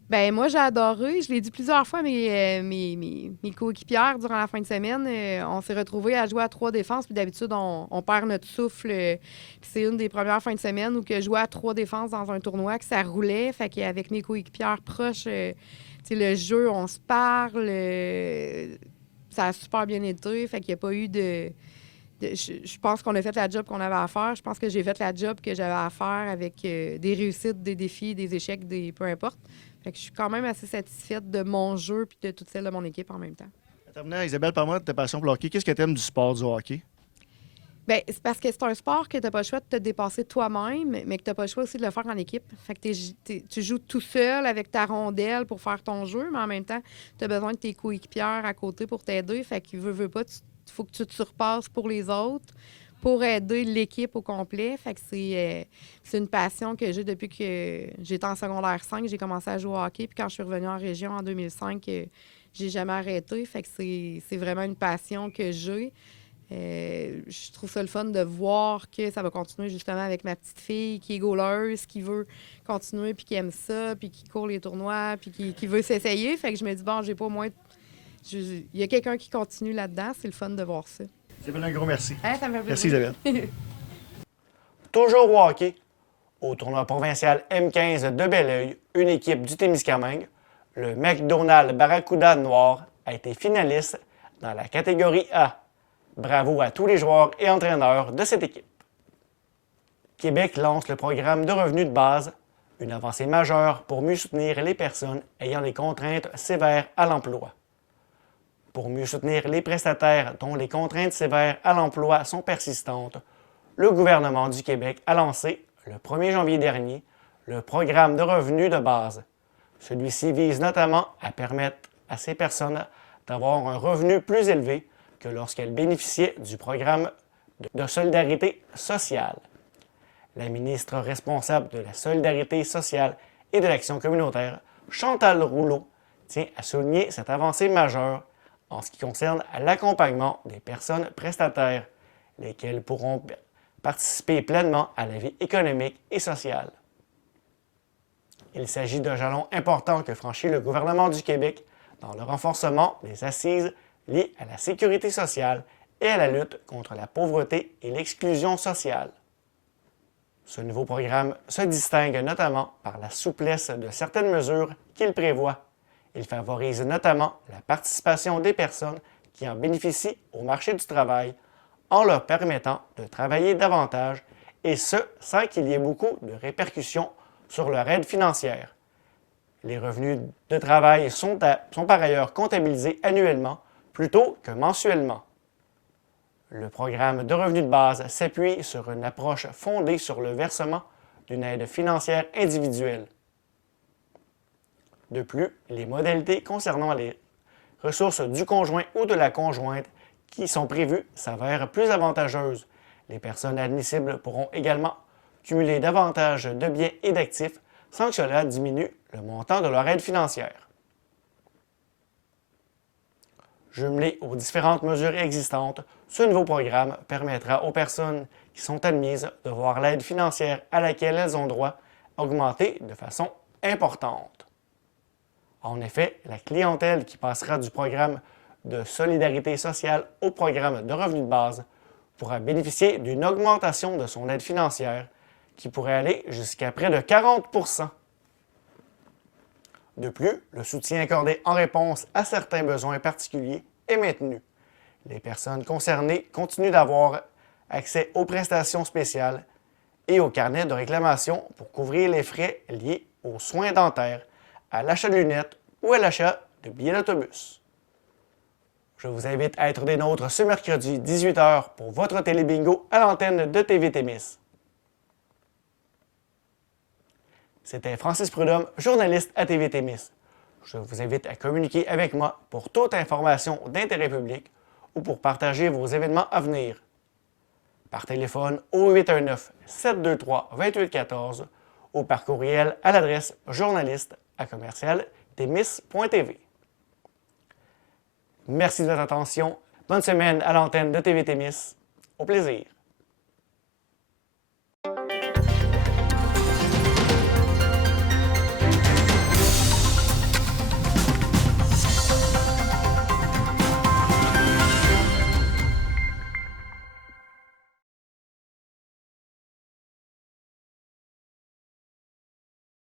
Bien, moi, j'ai adoré. Je l'ai dit plusieurs fois à mes coéquipières durant la fin de semaine. On s'est retrouvés à jouer à 3 défenses. Puis d'habitude, on perd notre souffle. Puis c'est une des premières fins de semaine où que jouer à 3 défenses dans un tournoi, que ça roulait. Fait qu'avec mes coéquipières proches, le jeu, on se parle. Ça a super bien été. Fait qu'il n'y a pas eu je pense qu'on a fait la job qu'on avait à faire. Je pense que j'ai fait la job que j'avais à faire avec des réussites, des défis, des échecs, peu importe. Fait que je suis quand même assez satisfaite de mon jeu et de toute celle de mon équipe en même temps. En terminant, Isabelle, parle-moi de ta passion pour le hockey. Qu'est-ce que tu aimes du sport du hockey? Bien, c'est parce que c'est un sport que tu n'as pas le choix de te dépasser toi-même, mais que tu n'as pas le choix aussi de le faire en équipe. Fait que tu joues tout seul avec ta rondelle pour faire ton jeu, mais en même temps, tu as besoin de tes coéquipières à côté pour t'aider. Fait qu'il veut pas, il faut que tu te surpasses pour les autres, pour aider l'équipe au complet. Fait que c'est une passion que j'ai depuis que j'étais en secondaire 5. J'ai commencé à jouer au hockey. Puis quand je suis revenue en région en 2005, j'ai jamais arrêté. Fait que c'est vraiment une passion que j'ai. Je trouve ça le fun de voir que ça va continuer justement avec ma petite fille qui est goaleuse, qui veut continuer, puis qui aime ça, puis qui court les tournois, puis qui veut s'essayer. Fait que je me dis, bon, j'ai pas au moins... Il y a quelqu'un qui continue là-dedans. C'est le fun de voir ça. Isabelle, un gros merci. Hein, ça me fait Merci, plaisir. Isabelle. Toujours au hockey, au tournoi provincial M15 de Belleuil, une équipe du Témiscamingue, le McDonald's Barracuda Noir, a été finaliste dans la catégorie A. Bravo à tous les joueurs et entraîneurs de cette équipe. Québec lance le programme de revenus de base, une avancée majeure pour mieux soutenir les personnes ayant des contraintes sévères à l'emploi. Pour mieux soutenir les prestataires dont les contraintes sévères à l'emploi sont persistantes, le gouvernement du Québec a lancé, le 1er janvier dernier, le programme de revenus de base. Celui-ci vise notamment à permettre à ces personnes d'avoir un revenu plus élevé que lorsqu'elles bénéficiaient du programme de solidarité sociale. La ministre responsable de la solidarité sociale et de l'action communautaire, Chantal Rouleau, tient à souligner cette avancée majeure en ce qui concerne l'accompagnement des personnes prestataires, lesquelles pourront participer pleinement à la vie économique et sociale. Il s'agit d'un jalon important que franchit le gouvernement du Québec dans le renforcement des assises liées à la sécurité sociale et à la lutte contre la pauvreté et l'exclusion sociale. Ce nouveau programme se distingue notamment par la souplesse de certaines mesures qu'il prévoit. Il favorise notamment la participation des personnes qui en bénéficient au marché du travail en leur permettant de travailler davantage, et ce, sans qu'il y ait beaucoup de répercussions sur leur aide financière. Les revenus de travail sont par ailleurs comptabilisés annuellement plutôt que mensuellement. Le programme de revenus de base s'appuie sur une approche fondée sur le versement d'une aide financière individuelle. De plus, les modalités concernant les ressources du conjoint ou de la conjointe qui sont prévues s'avèrent plus avantageuses. Les personnes admissibles pourront également cumuler davantage de biens et d'actifs sans que cela diminue le montant de leur aide financière. Jumelé aux différentes mesures existantes, ce nouveau programme permettra aux personnes qui sont admises de voir l'aide financière à laquelle elles ont droit augmenter de façon importante. En effet, la clientèle qui passera du programme de solidarité sociale au programme de revenus de base pourra bénéficier d'une augmentation de son aide financière qui pourrait aller jusqu'à près de 40 %. De plus, le soutien accordé en réponse à certains besoins particuliers est maintenu. Les personnes concernées continuent d'avoir accès aux prestations spéciales et au carnet de réclamation pour couvrir les frais liés aux soins dentaires, à l'achat de lunettes ou à l'achat de billets d'autobus. Je vous invite à être des nôtres ce mercredi 18h pour votre télébingo à l'antenne de TV Témis. C'était Francis Prudhomme, journaliste à TV Témis. Je vous invite à communiquer avec moi pour toute information d'intérêt public ou pour partager vos événements à venir. Par téléphone au 819-723-2814 ou par courriel à l'adresse journaliste@témis.tv. Merci de votre attention. Bonne semaine à l'antenne de TV Témis. Au plaisir.